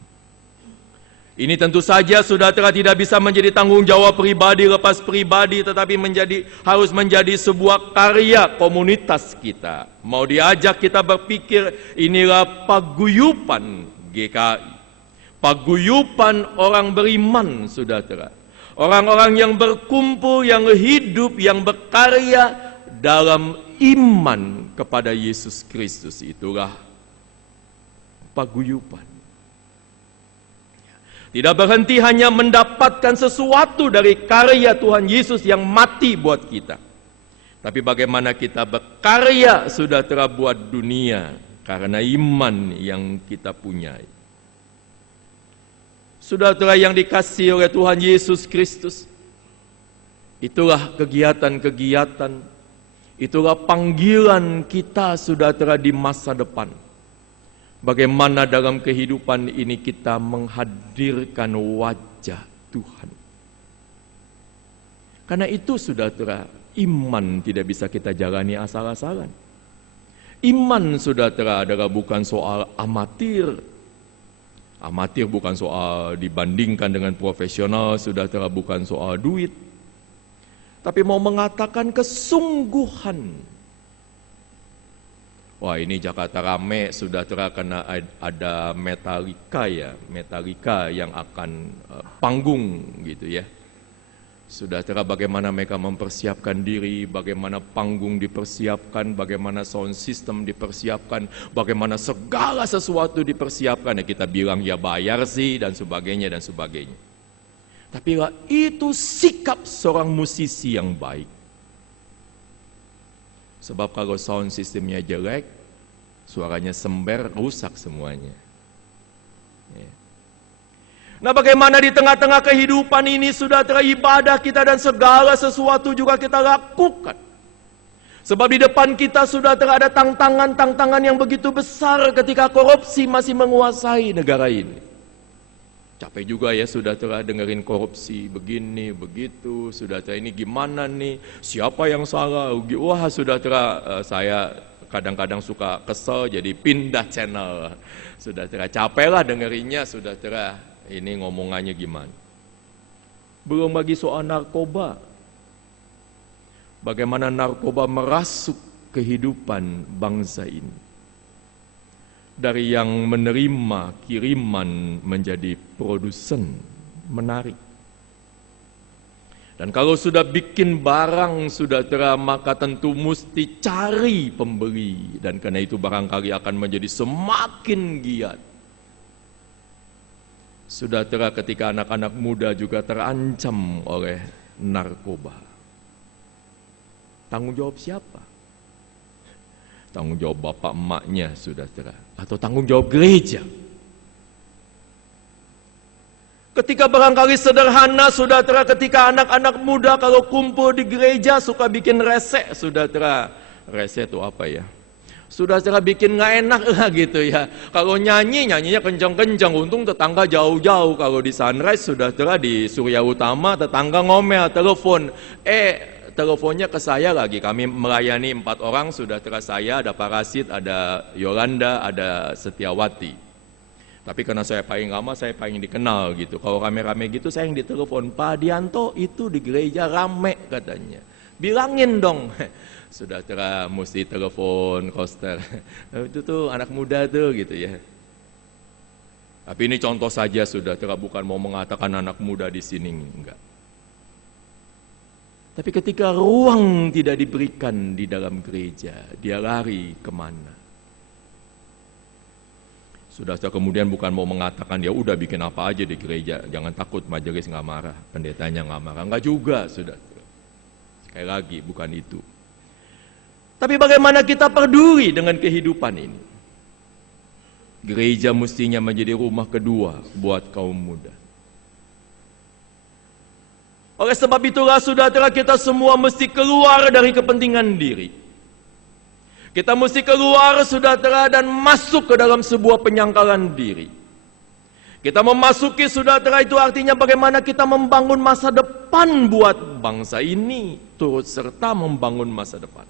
ini tentu saja saudara tidak bisa menjadi tanggung jawab pribadi lepas pribadi, tetapi harus menjadi sebuah karya komunitas kita. Mau diajak kita berpikir, inilah paguyupan GKI. Paguyupan orang beriman, saudara. Orang-orang yang berkumpul, yang hidup, yang berkarya dalam iman kepada Yesus Kristus. Itulah paguyupan. Tidak berhenti hanya mendapatkan sesuatu dari karya Tuhan Yesus yang mati buat kita. Tapi bagaimana kita berkarya saudara buat dunia karena iman yang kita punyai. Saudara yang dikasihi oleh Tuhan Yesus Kristus, itulah kegiatan-kegiatan, itulah panggilan kita saudara di masa depan. Bagaimana dalam kehidupan ini kita menghadirkan wajah Tuhan. Karena itu saudara, iman tidak bisa kita jalani asal-asalan. Iman saudara adalah bukan soal amatir. Amatir bukan soal dibandingkan dengan profesional, saudara bukan soal duit. Tapi mau mengatakan kesungguhan. Wah, ini Jakarta rame, saudara, karena ada Metallica ya, Metallica yang akan panggung gitu ya. Saudara, bagaimana mereka mempersiapkan diri, bagaimana panggung dipersiapkan, bagaimana sound system dipersiapkan, bagaimana segala sesuatu dipersiapkan. Ya kita bilang ya bayar sih dan sebagainya dan sebagainya. Tapi itu sikap seorang musisi yang baik. Sebab kalau sound systemnya jelek, suaranya sember, rusak semuanya. Nah, bagaimana di tengah-tengah kehidupan ini saudara, ibadah kita dan segala sesuatu juga kita lakukan. Sebab di depan kita saudara ada tantangan-tantangan yang begitu besar ketika korupsi masih menguasai negara ini. Capek juga ya saudara dengerin korupsi begini, begitu. Saudara ini gimana nih? Siapa yang salah? Wah saudara, saya kadang-kadang suka kesel jadi pindah channel. Saudara capek lah dengerinnya saudara. Ini ngomongannya gimana? Belum lagi soal narkoba. Bagaimana narkoba merasuk kehidupan bangsa ini. Dari yang menerima kiriman menjadi produsen, menarik. Dan kalau sudah bikin barang saudara, maka tentu mesti cari pembeli. Dan karena itu barangkali akan menjadi semakin giat. Saudara, ketika anak-anak muda juga terancam oleh narkoba. Tanggung jawab siapa? Tanggung jawab bapak emaknya saudara, atau tanggung jawab gereja? Ketika barangkali sederhana, saudara, ketika anak-anak muda kalau kumpul di gereja suka bikin rese, saudara. Rese itu apa ya? Saudara bikin nggak enak lah gitu ya. Kalau nyanyinya kencang-kencang, untung tetangga jauh-jauh. Kalau di Sunrise, saudara, di Surya Utama, tetangga ngomel, telepon. Teleponnya ke saya lagi. Kami melayani 4 orang, saudara saya, ada Parasit, ada Yolanda, ada Setiawati. Tapi karena saya paling lama, saya paling dikenal gitu. Kalau rame-rame gitu, saya yang ditelepon. Pak Dianto itu di gereja rame katanya. Bilangin dong. Saudara mesti telepon koster. Itu tuh anak muda tuh gitu ya. Tapi ini contoh saja, saudara, bukan mau mengatakan anak muda di sini, enggak. Tapi ketika ruang tidak diberikan di dalam gereja, dia lari kemana? Saudara kemudian bukan mau mengatakan ya udah bikin apa aja di gereja, jangan takut majelis nggak marah, pendetanya nggak marah, nggak juga, saudara. Sekali lagi bukan itu. Tapi bagaimana kita peduli dengan kehidupan ini? Gereja mestinya menjadi rumah kedua buat kaum muda. Oleh sebab itulah, saudara, kita semua mesti keluar dari kepentingan diri. Kita mesti keluar, saudara, dan masuk ke dalam sebuah penyangkalan diri. Kita memasuki, saudara, itu artinya bagaimana kita membangun masa depan buat bangsa ini, turut serta membangun masa depan.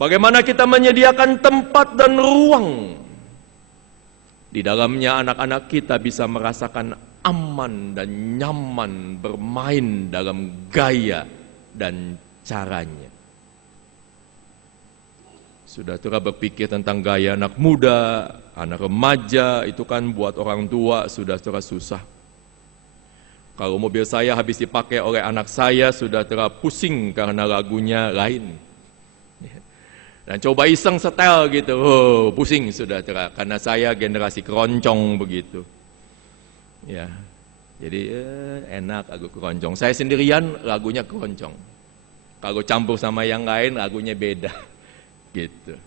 Bagaimana kita menyediakan tempat dan ruang di dalamnya anak-anak kita bisa merasakan aman dan nyaman bermain dalam gaya dan caranya. Saudara berpikir tentang gaya anak muda, anak remaja, itu kan buat orang tua saudara susah. Kalau mobil saya habis dipakai oleh anak saya, saudara pusing karena lagunya lain. Dan coba iseng setel gitu, pusing saudara, karena saya generasi keroncong begitu. Ya, jadi enak lagu keroncong. Saya sendirian lagunya keroncong. Kalau campur sama yang lain lagunya beda, gitu.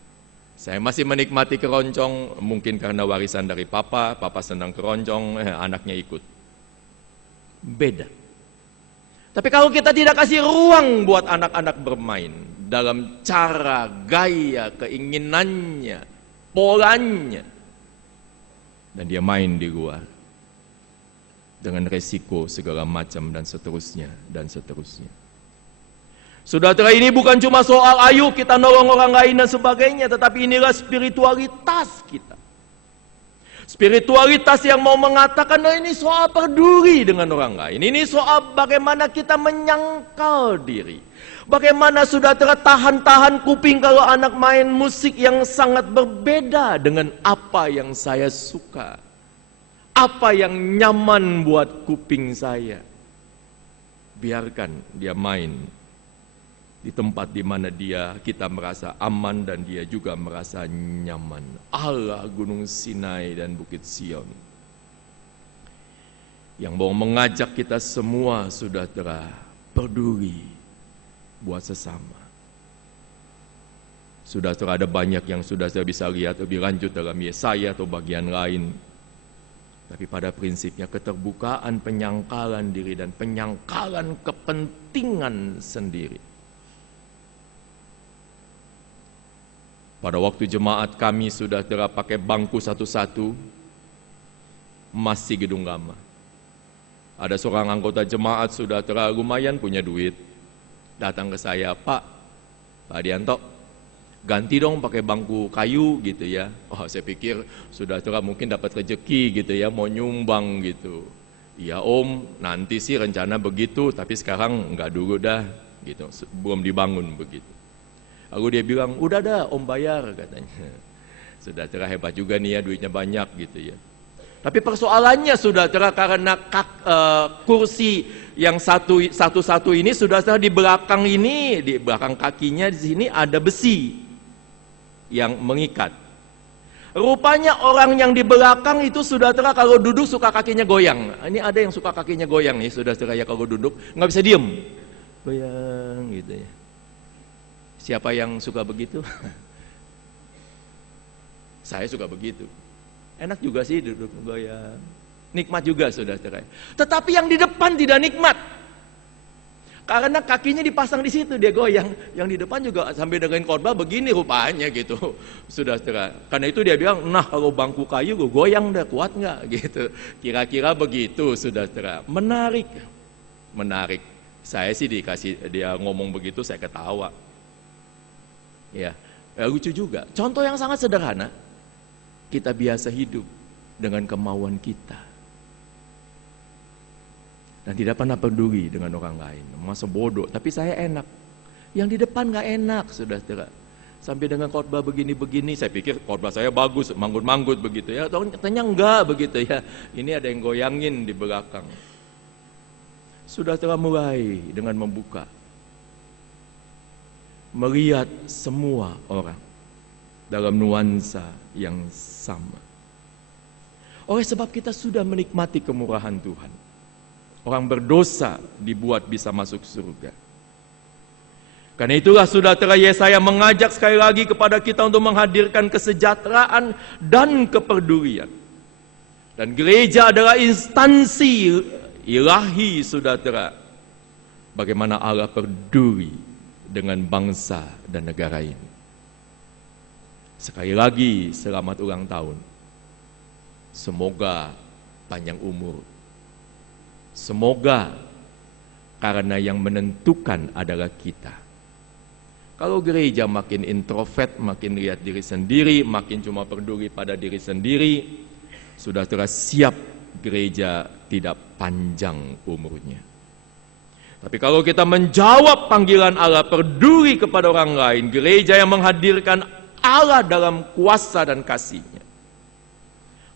Saya masih menikmati keroncong, mungkin karena warisan dari papa senang keroncong, anaknya ikut. Beda. Tapi kalau kita tidak kasih ruang buat anak-anak bermain dalam cara, gaya, keinginannya, polanya, dan dia main di luar dengan resiko segala macam dan seterusnya dan seterusnya. Saudara, ini bukan cuma soal ayo kita nolong orang lain dan sebagainya, tetapi inilah spiritualitas kita. Spiritualitas yang mau mengatakan, nah ini soal peduli dengan orang lain. Ini soal bagaimana kita menyangkal diri. Bagaimana saudara tahan-tahan kuping kalau anak main musik yang sangat berbeda dengan apa yang saya suka. Apa yang nyaman buat kuping saya. Biarkan dia main di tempat di mana kita merasa aman dan dia juga merasa nyaman. Allah Gunung Sinai dan Bukit Sion yang mau mengajak kita semua, saudara, peduli buat sesama. Saudara, ada banyak yang sudah saya bisa lihat lebih lanjut dalam Yesaya atau bagian lain. Tapi pada prinsipnya keterbukaan, penyangkalan diri dan penyangkalan kepentingan sendiri. Pada waktu jemaat kami sudah pakai bangku satu-satu, masih gedung lama. Ada seorang anggota jemaat sudah lumayan punya duit, datang ke saya, Pak Dianto, ganti dong pakai bangku kayu gitu ya. Oh, saya pikir sudah mungkin dapat rezeki gitu ya, mau nyumbang gitu. Iya Om, nanti sih rencana begitu, tapi sekarang enggak dulu dah gitu, belum dibangun begitu. Lalu dia bilang, udah dah Om bayar katanya. Saudara hebat juga nih ya, duitnya banyak gitu ya. Tapi persoalannya saudara, karena kursi yang satu ini saudara di belakang ini, di belakang kakinya di sini ada besi yang mengikat. Rupanya orang yang di belakang itu saudara kalau duduk suka kakinya goyang. Ini ada yang suka kakinya goyang nih saudara ya, kalau duduk nggak bisa diem, goyang gitu ya. Siapa yang suka begitu? Saya suka begitu. Enak juga sih duduk goyang. Nikmat juga saudara. Tetapi yang di depan tidak nikmat. Karena kakinya dipasang di situ, dia goyang. Yang di depan juga sambil dengerin khotbah begini rupanya gitu. Saudara. Karena itu dia bilang, nah kalau bangku kayu gue goyang dah, kuat nggak gitu. Kira-kira begitu saudara. Menarik. Saya sih dikasih dia ngomong begitu saya ketawa. Ya, lucu juga. Contoh yang sangat sederhana. Kita biasa hidup dengan kemauan kita. Dan tidak pernah peduli dengan orang lain. Masa bodoh, tapi saya enak. Yang di depan gak enak, saudara. Sampai dengan khotbah begini-begini, saya pikir khotbah saya bagus, manggut-manggut begitu ya. Ternyata enggak begitu ya. Ini ada yang goyangin di belakang. Saudara mulai dengan membuka. Melihat semua orang dalam nuansa yang sama. Oleh sebab kita sudah menikmati kemurahan Tuhan. Orang berdosa dibuat bisa masuk surga. Karena itulah saudara Yesaya mengajak sekali lagi kepada kita untuk menghadirkan kesejahteraan dan kepedulian. Dan gereja adalah instansi ilahi saudara. Bagaimana Allah peduli dengan bangsa dan negara ini. Sekali lagi selamat ulang tahun. Semoga panjang umur. Semoga karena yang menentukan adalah kita. Kalau gereja makin introvert, makin lihat diri sendiri, makin cuma peduli pada diri sendiri, sudah siap gereja tidak panjang umurnya. Tapi kalau kita menjawab panggilan Allah, peduli kepada orang lain, gereja yang menghadirkan Allah dalam kuasa dan kasih-Nya,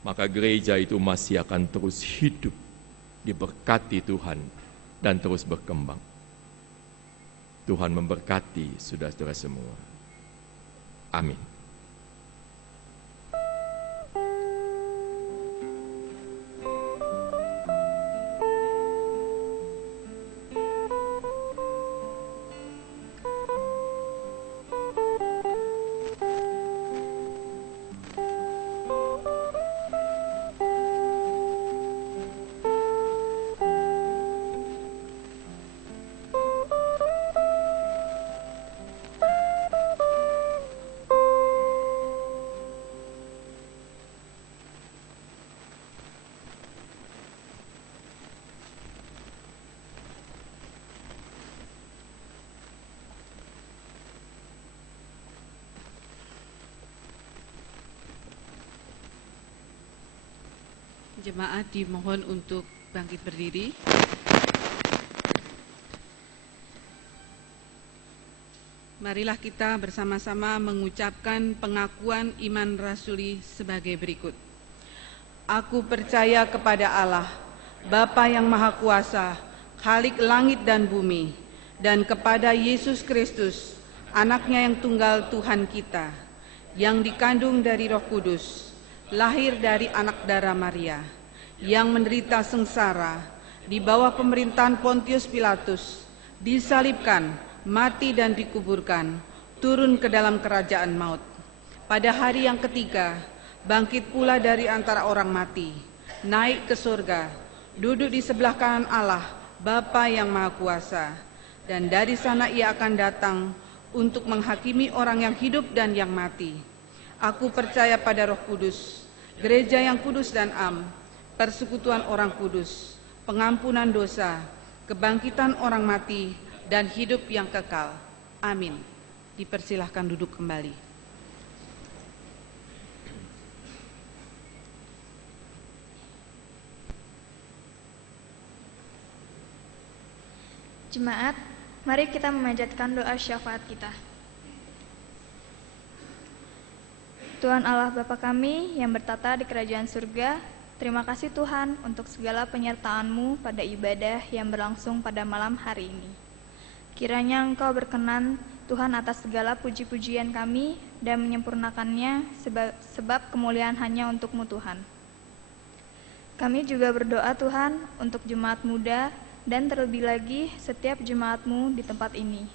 maka gereja itu masih akan terus hidup, diberkati Tuhan, dan terus berkembang. Tuhan memberkati saudara-saudara semua. Amin. Jemaat dimohon untuk bangkit berdiri. Marilah kita bersama-sama mengucapkan pengakuan iman rasuli sebagai berikut. Aku percaya kepada Allah, Bapa yang Maha Kuasa, Khalik langit dan bumi, dan kepada Yesus Kristus, Anaknya yang tunggal Tuhan kita, yang dikandung dari Roh Kudus, lahir dari anak darah Maria, yang menderita sengsara di bawah pemerintahan Pontius Pilatus, disalibkan, mati dan dikuburkan, turun ke dalam kerajaan maut. Pada hari yang ketiga, bangkit pula dari antara orang mati, naik ke surga, duduk di sebelah kanan Allah, Bapa yang Maha Kuasa, dan dari sana Ia akan datang untuk menghakimi orang yang hidup dan yang mati. Aku percaya pada Roh Kudus, gereja yang kudus dan am, persekutuan orang kudus, pengampunan dosa, kebangkitan orang mati, dan hidup yang kekal. Amin. Dipersilahkan duduk kembali. Jemaat, mari kita memanjatkan doa syafaat kita. Tuhan Allah Bapa kami yang bertata di kerajaan surga, terima kasih Tuhan untuk segala penyertaan-Mu pada ibadah yang berlangsung pada malam hari ini. Kiranya Engkau berkenan Tuhan atas segala puji-pujian kami dan menyempurnakannya sebab kemuliaan hanya untuk-Mu Tuhan. Kami juga berdoa Tuhan untuk jemaat muda dan terlebih lagi setiap jemaat-Mu di tempat ini.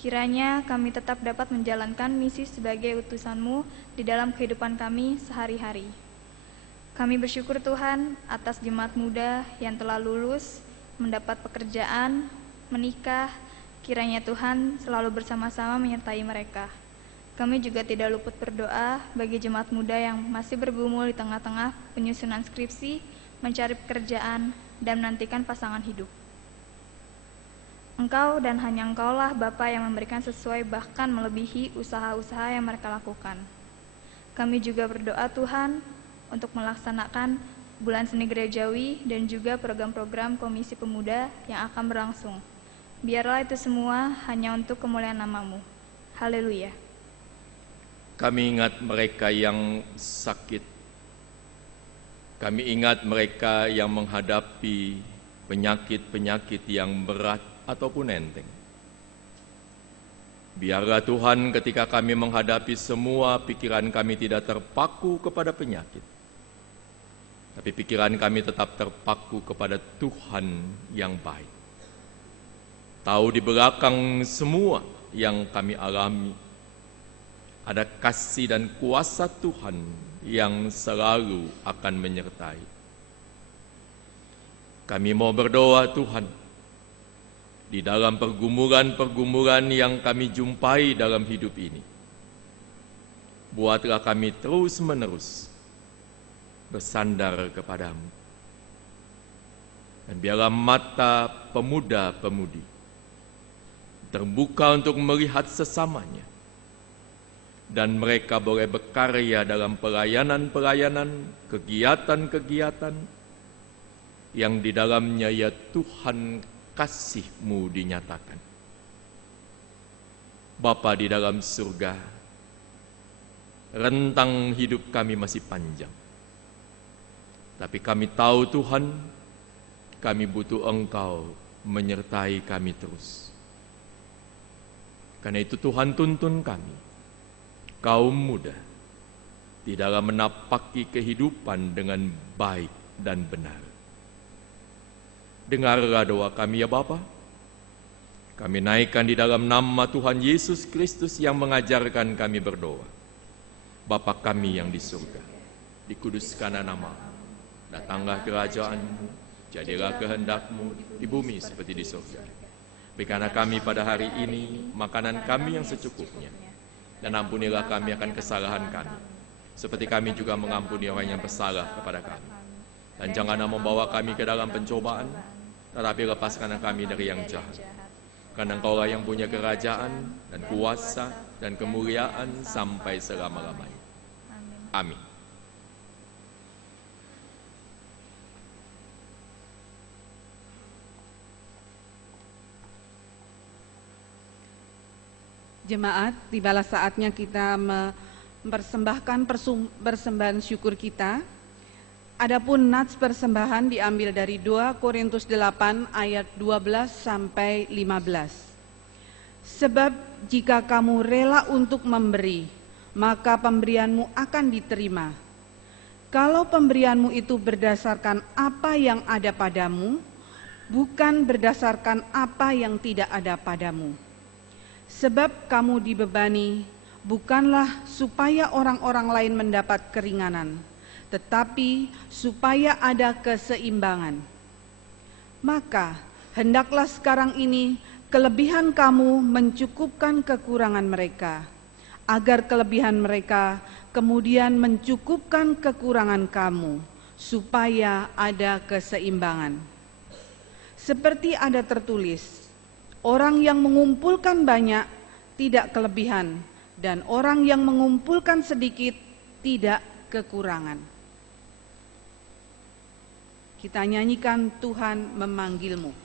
Kiranya kami tetap dapat menjalankan misi sebagai utusan-Mu di dalam kehidupan kami sehari-hari. Kami bersyukur Tuhan atas jemaat muda yang telah lulus, mendapat pekerjaan, menikah. Kiranya Tuhan selalu bersama-sama menyertai mereka. Kami juga tidak luput berdoa bagi jemaat muda yang masih bergumul di tengah-tengah penyusunan skripsi, mencari pekerjaan, dan menantikan pasangan hidup. Engkau dan hanya Engkaulah Bapa yang memberikan sesuai bahkan melebihi usaha-usaha yang mereka lakukan. Kami juga berdoa Tuhan untuk melaksanakan Bulan Seni Gerejawi dan juga program-program Komisi Pemuda yang akan berlangsung. Biarlah itu semua hanya untuk kemuliaan nama-Mu. Haleluya. Kami ingat mereka yang sakit. Kami ingat mereka yang menghadapi penyakit-penyakit yang berat ataupun enteng. Biarlah Tuhan ketika kami menghadapi semua, pikiran kami tidak terpaku kepada penyakit. Tapi pikiran kami tetap terpaku kepada Tuhan yang baik. Tahu di belakang semua yang kami alami, ada kasih dan kuasa Tuhan yang selalu akan menyertai. Kami mau berdoa Tuhan, di dalam pergumulan-pergumulan yang kami jumpai dalam hidup ini, buatlah kami terus-menerus bersandar kepadamu. Dan biarlah mata pemuda-pemudi terbuka untuk melihat sesamanya, dan mereka boleh berkarya dalam pelayanan-pelayanan, kegiatan-kegiatan yang di dalamnya ya Tuhan kasih-Mu dinyatakan. Bapa di dalam surga, rentang hidup kami masih panjang. Tapi kami tahu Tuhan, kami butuh Engkau menyertai kami terus. Karena itu Tuhan tuntun kami, kaum muda, di dalam menapaki kehidupan dengan baik dan benar. Dengarlah doa kami ya Bapa. Kami naikkan di dalam nama Tuhan Yesus Kristus yang mengajarkan kami berdoa. Bapa kami yang di surga, dikuduskanlah nama-Mu, datanglah kerajaan-Mu, jadilah kehendak-Mu di bumi seperti di surga. Berikanlah kami pada hari ini makanan kami yang secukupnya, dan ampunilah kami akan kesalahan kami, seperti kami juga mengampuni orang yang bersalah kepada kami. Dan janganlah membawa kami ke dalam pencobaan, tetapi lepaskanlah kami dari yang jahat. Karena Engkaulah yang punya kerajaan dan kuasa dan kemuliaan sampai selama-lamanya. Amin. Jemaat, tibalah saatnya kita mempersembahkan persembahan syukur kita. Adapun nats persembahan diambil dari 2 Korintus 8 ayat 12 sampai 15. Sebab jika kamu rela untuk memberi, maka pemberianmu akan diterima. Kalau pemberianmu itu berdasarkan apa yang ada padamu, bukan berdasarkan apa yang tidak ada padamu. Sebab kamu dibebani bukanlah supaya orang-orang lain mendapat keringanan, tetapi supaya ada keseimbangan. Maka hendaklah sekarang ini kelebihan kamu mencukupkan kekurangan mereka, agar kelebihan mereka kemudian mencukupkan kekurangan kamu, supaya ada keseimbangan. Seperti ada tertulis, orang yang mengumpulkan banyak tidak kelebihan, dan orang yang mengumpulkan sedikit tidak kekurangan. Kita nyanyikan Tuhan memanggilmu.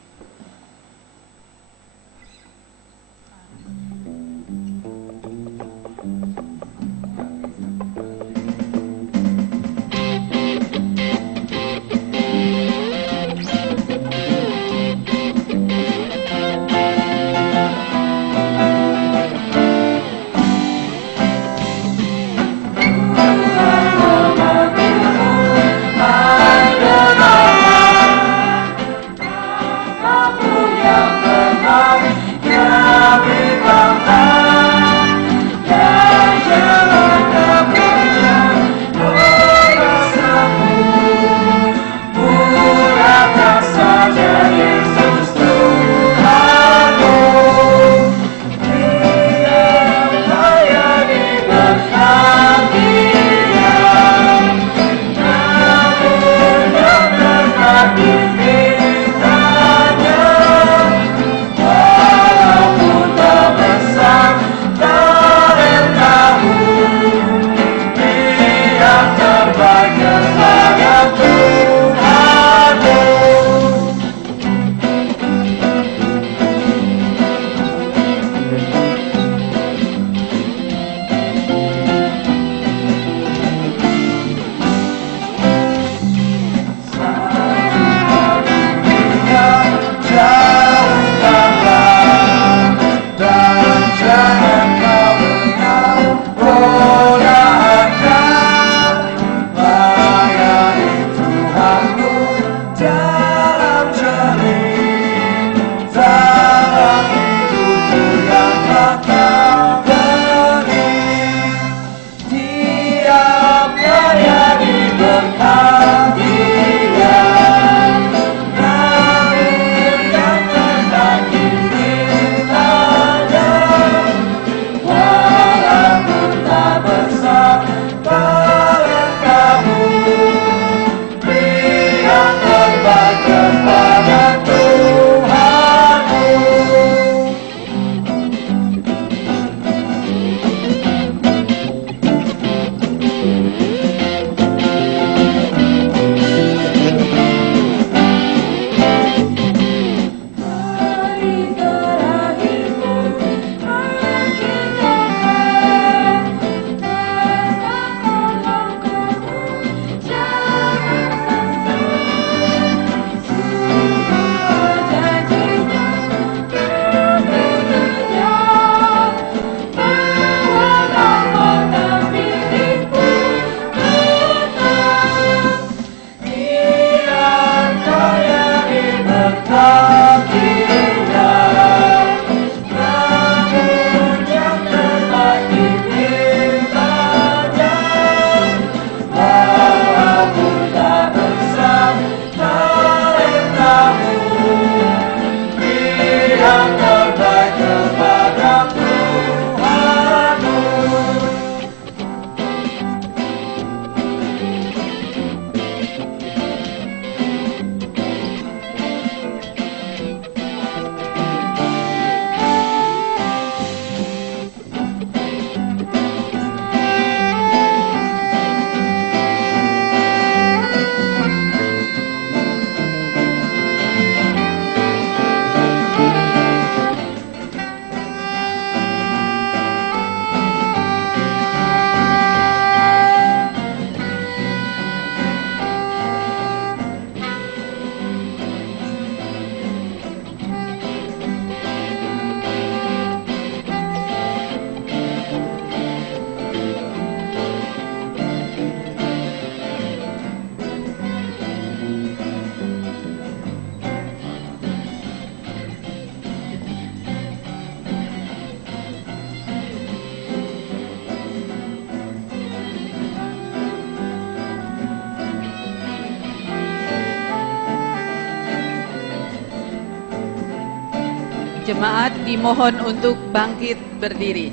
Jemaat dimohon untuk bangkit berdiri.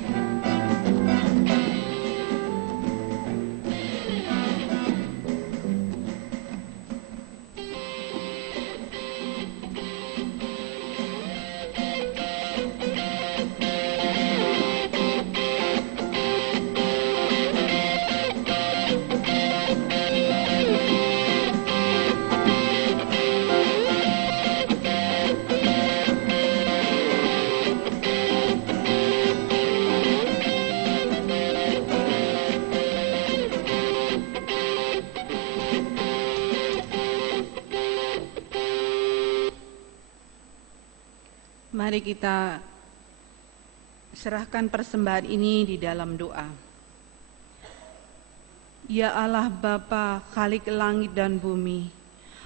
Mari kita serahkan persembahan ini di dalam doa. Ya Allah Bapa, Khalik langit dan bumi,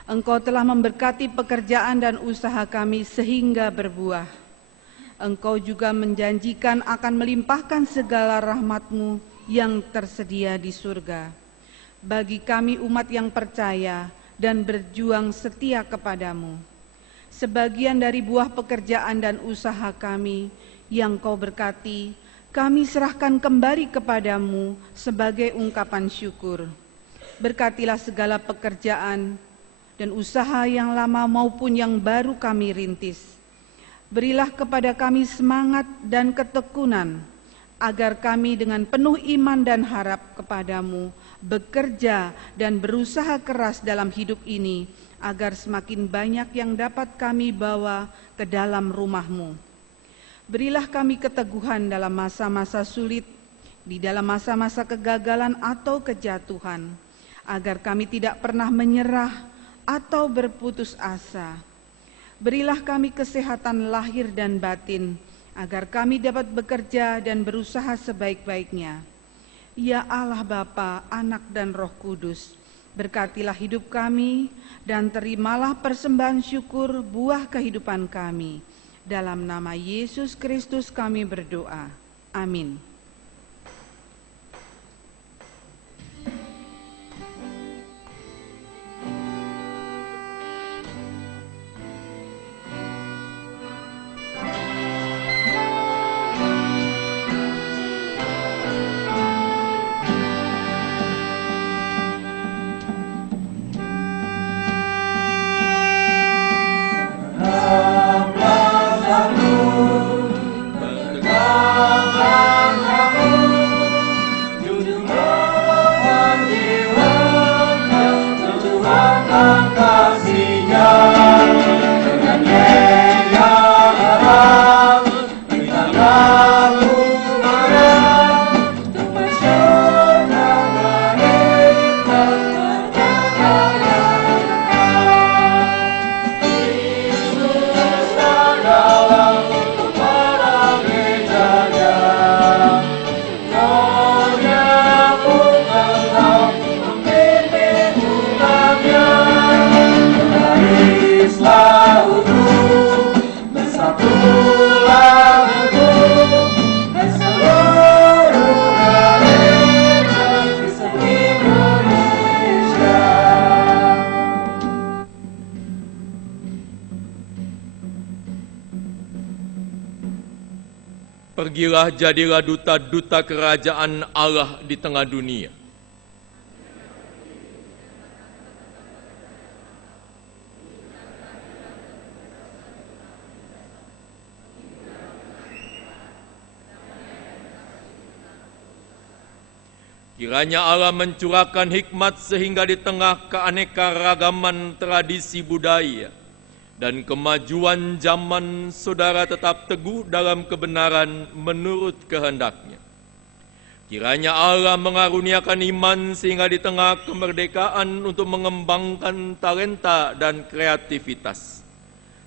Engkau telah memberkati pekerjaan dan usaha kami sehingga berbuah. Engkau juga menjanjikan akan melimpahkan segala rahmat-Mu yang tersedia di surga. Bagi kami umat yang percaya dan berjuang setia kepadamu, sebagian dari buah pekerjaan dan usaha kami yang Kau berkati, kami serahkan kembali kepadamu sebagai ungkapan syukur. Berkatilah segala pekerjaan dan usaha yang lama maupun yang baru kami rintis. Berilah kepada kami semangat dan ketekunan, agar kami dengan penuh iman dan harap kepadamu bekerja dan berusaha keras dalam hidup ini, agar semakin banyak yang dapat kami bawa ke dalam rumah-Mu. Berilah kami keteguhan dalam masa-masa sulit, di dalam masa-masa kegagalan atau kejatuhan, agar kami tidak pernah menyerah atau berputus asa. Berilah kami kesehatan lahir dan batin, agar kami dapat bekerja dan berusaha sebaik-baiknya. Ya Allah Bapa, Anak dan Roh Kudus, berkatilah hidup kami dan terimalah persembahan syukur buah kehidupan kami. Dalam nama Yesus Kristus kami berdoa. Amin. Pergilah, jadilah duta-duta kerajaan Allah di tengah dunia. Kiranya Allah mencurahkan hikmat sehingga di tengah keanekaragaman tradisi budaya dan kemajuan zaman, saudara tetap teguh dalam kebenaran menurut kehendaknya. Kiranya Allah mengaruniakan iman sehingga di tengah kemerdekaan untuk mengembangkan talenta dan kreativitas,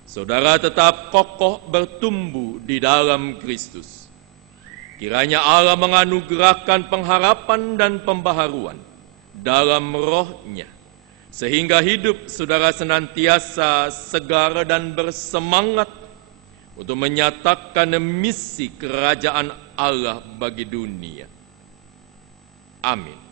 saudara tetap kokoh bertumbuh di dalam Kristus. Kiranya Allah menganugerahkan pengharapan dan pembaharuan dalam rohnya, sehingga hidup saudara senantiasa segar dan bersemangat untuk menyatakan misi kerajaan Allah bagi dunia. Amin.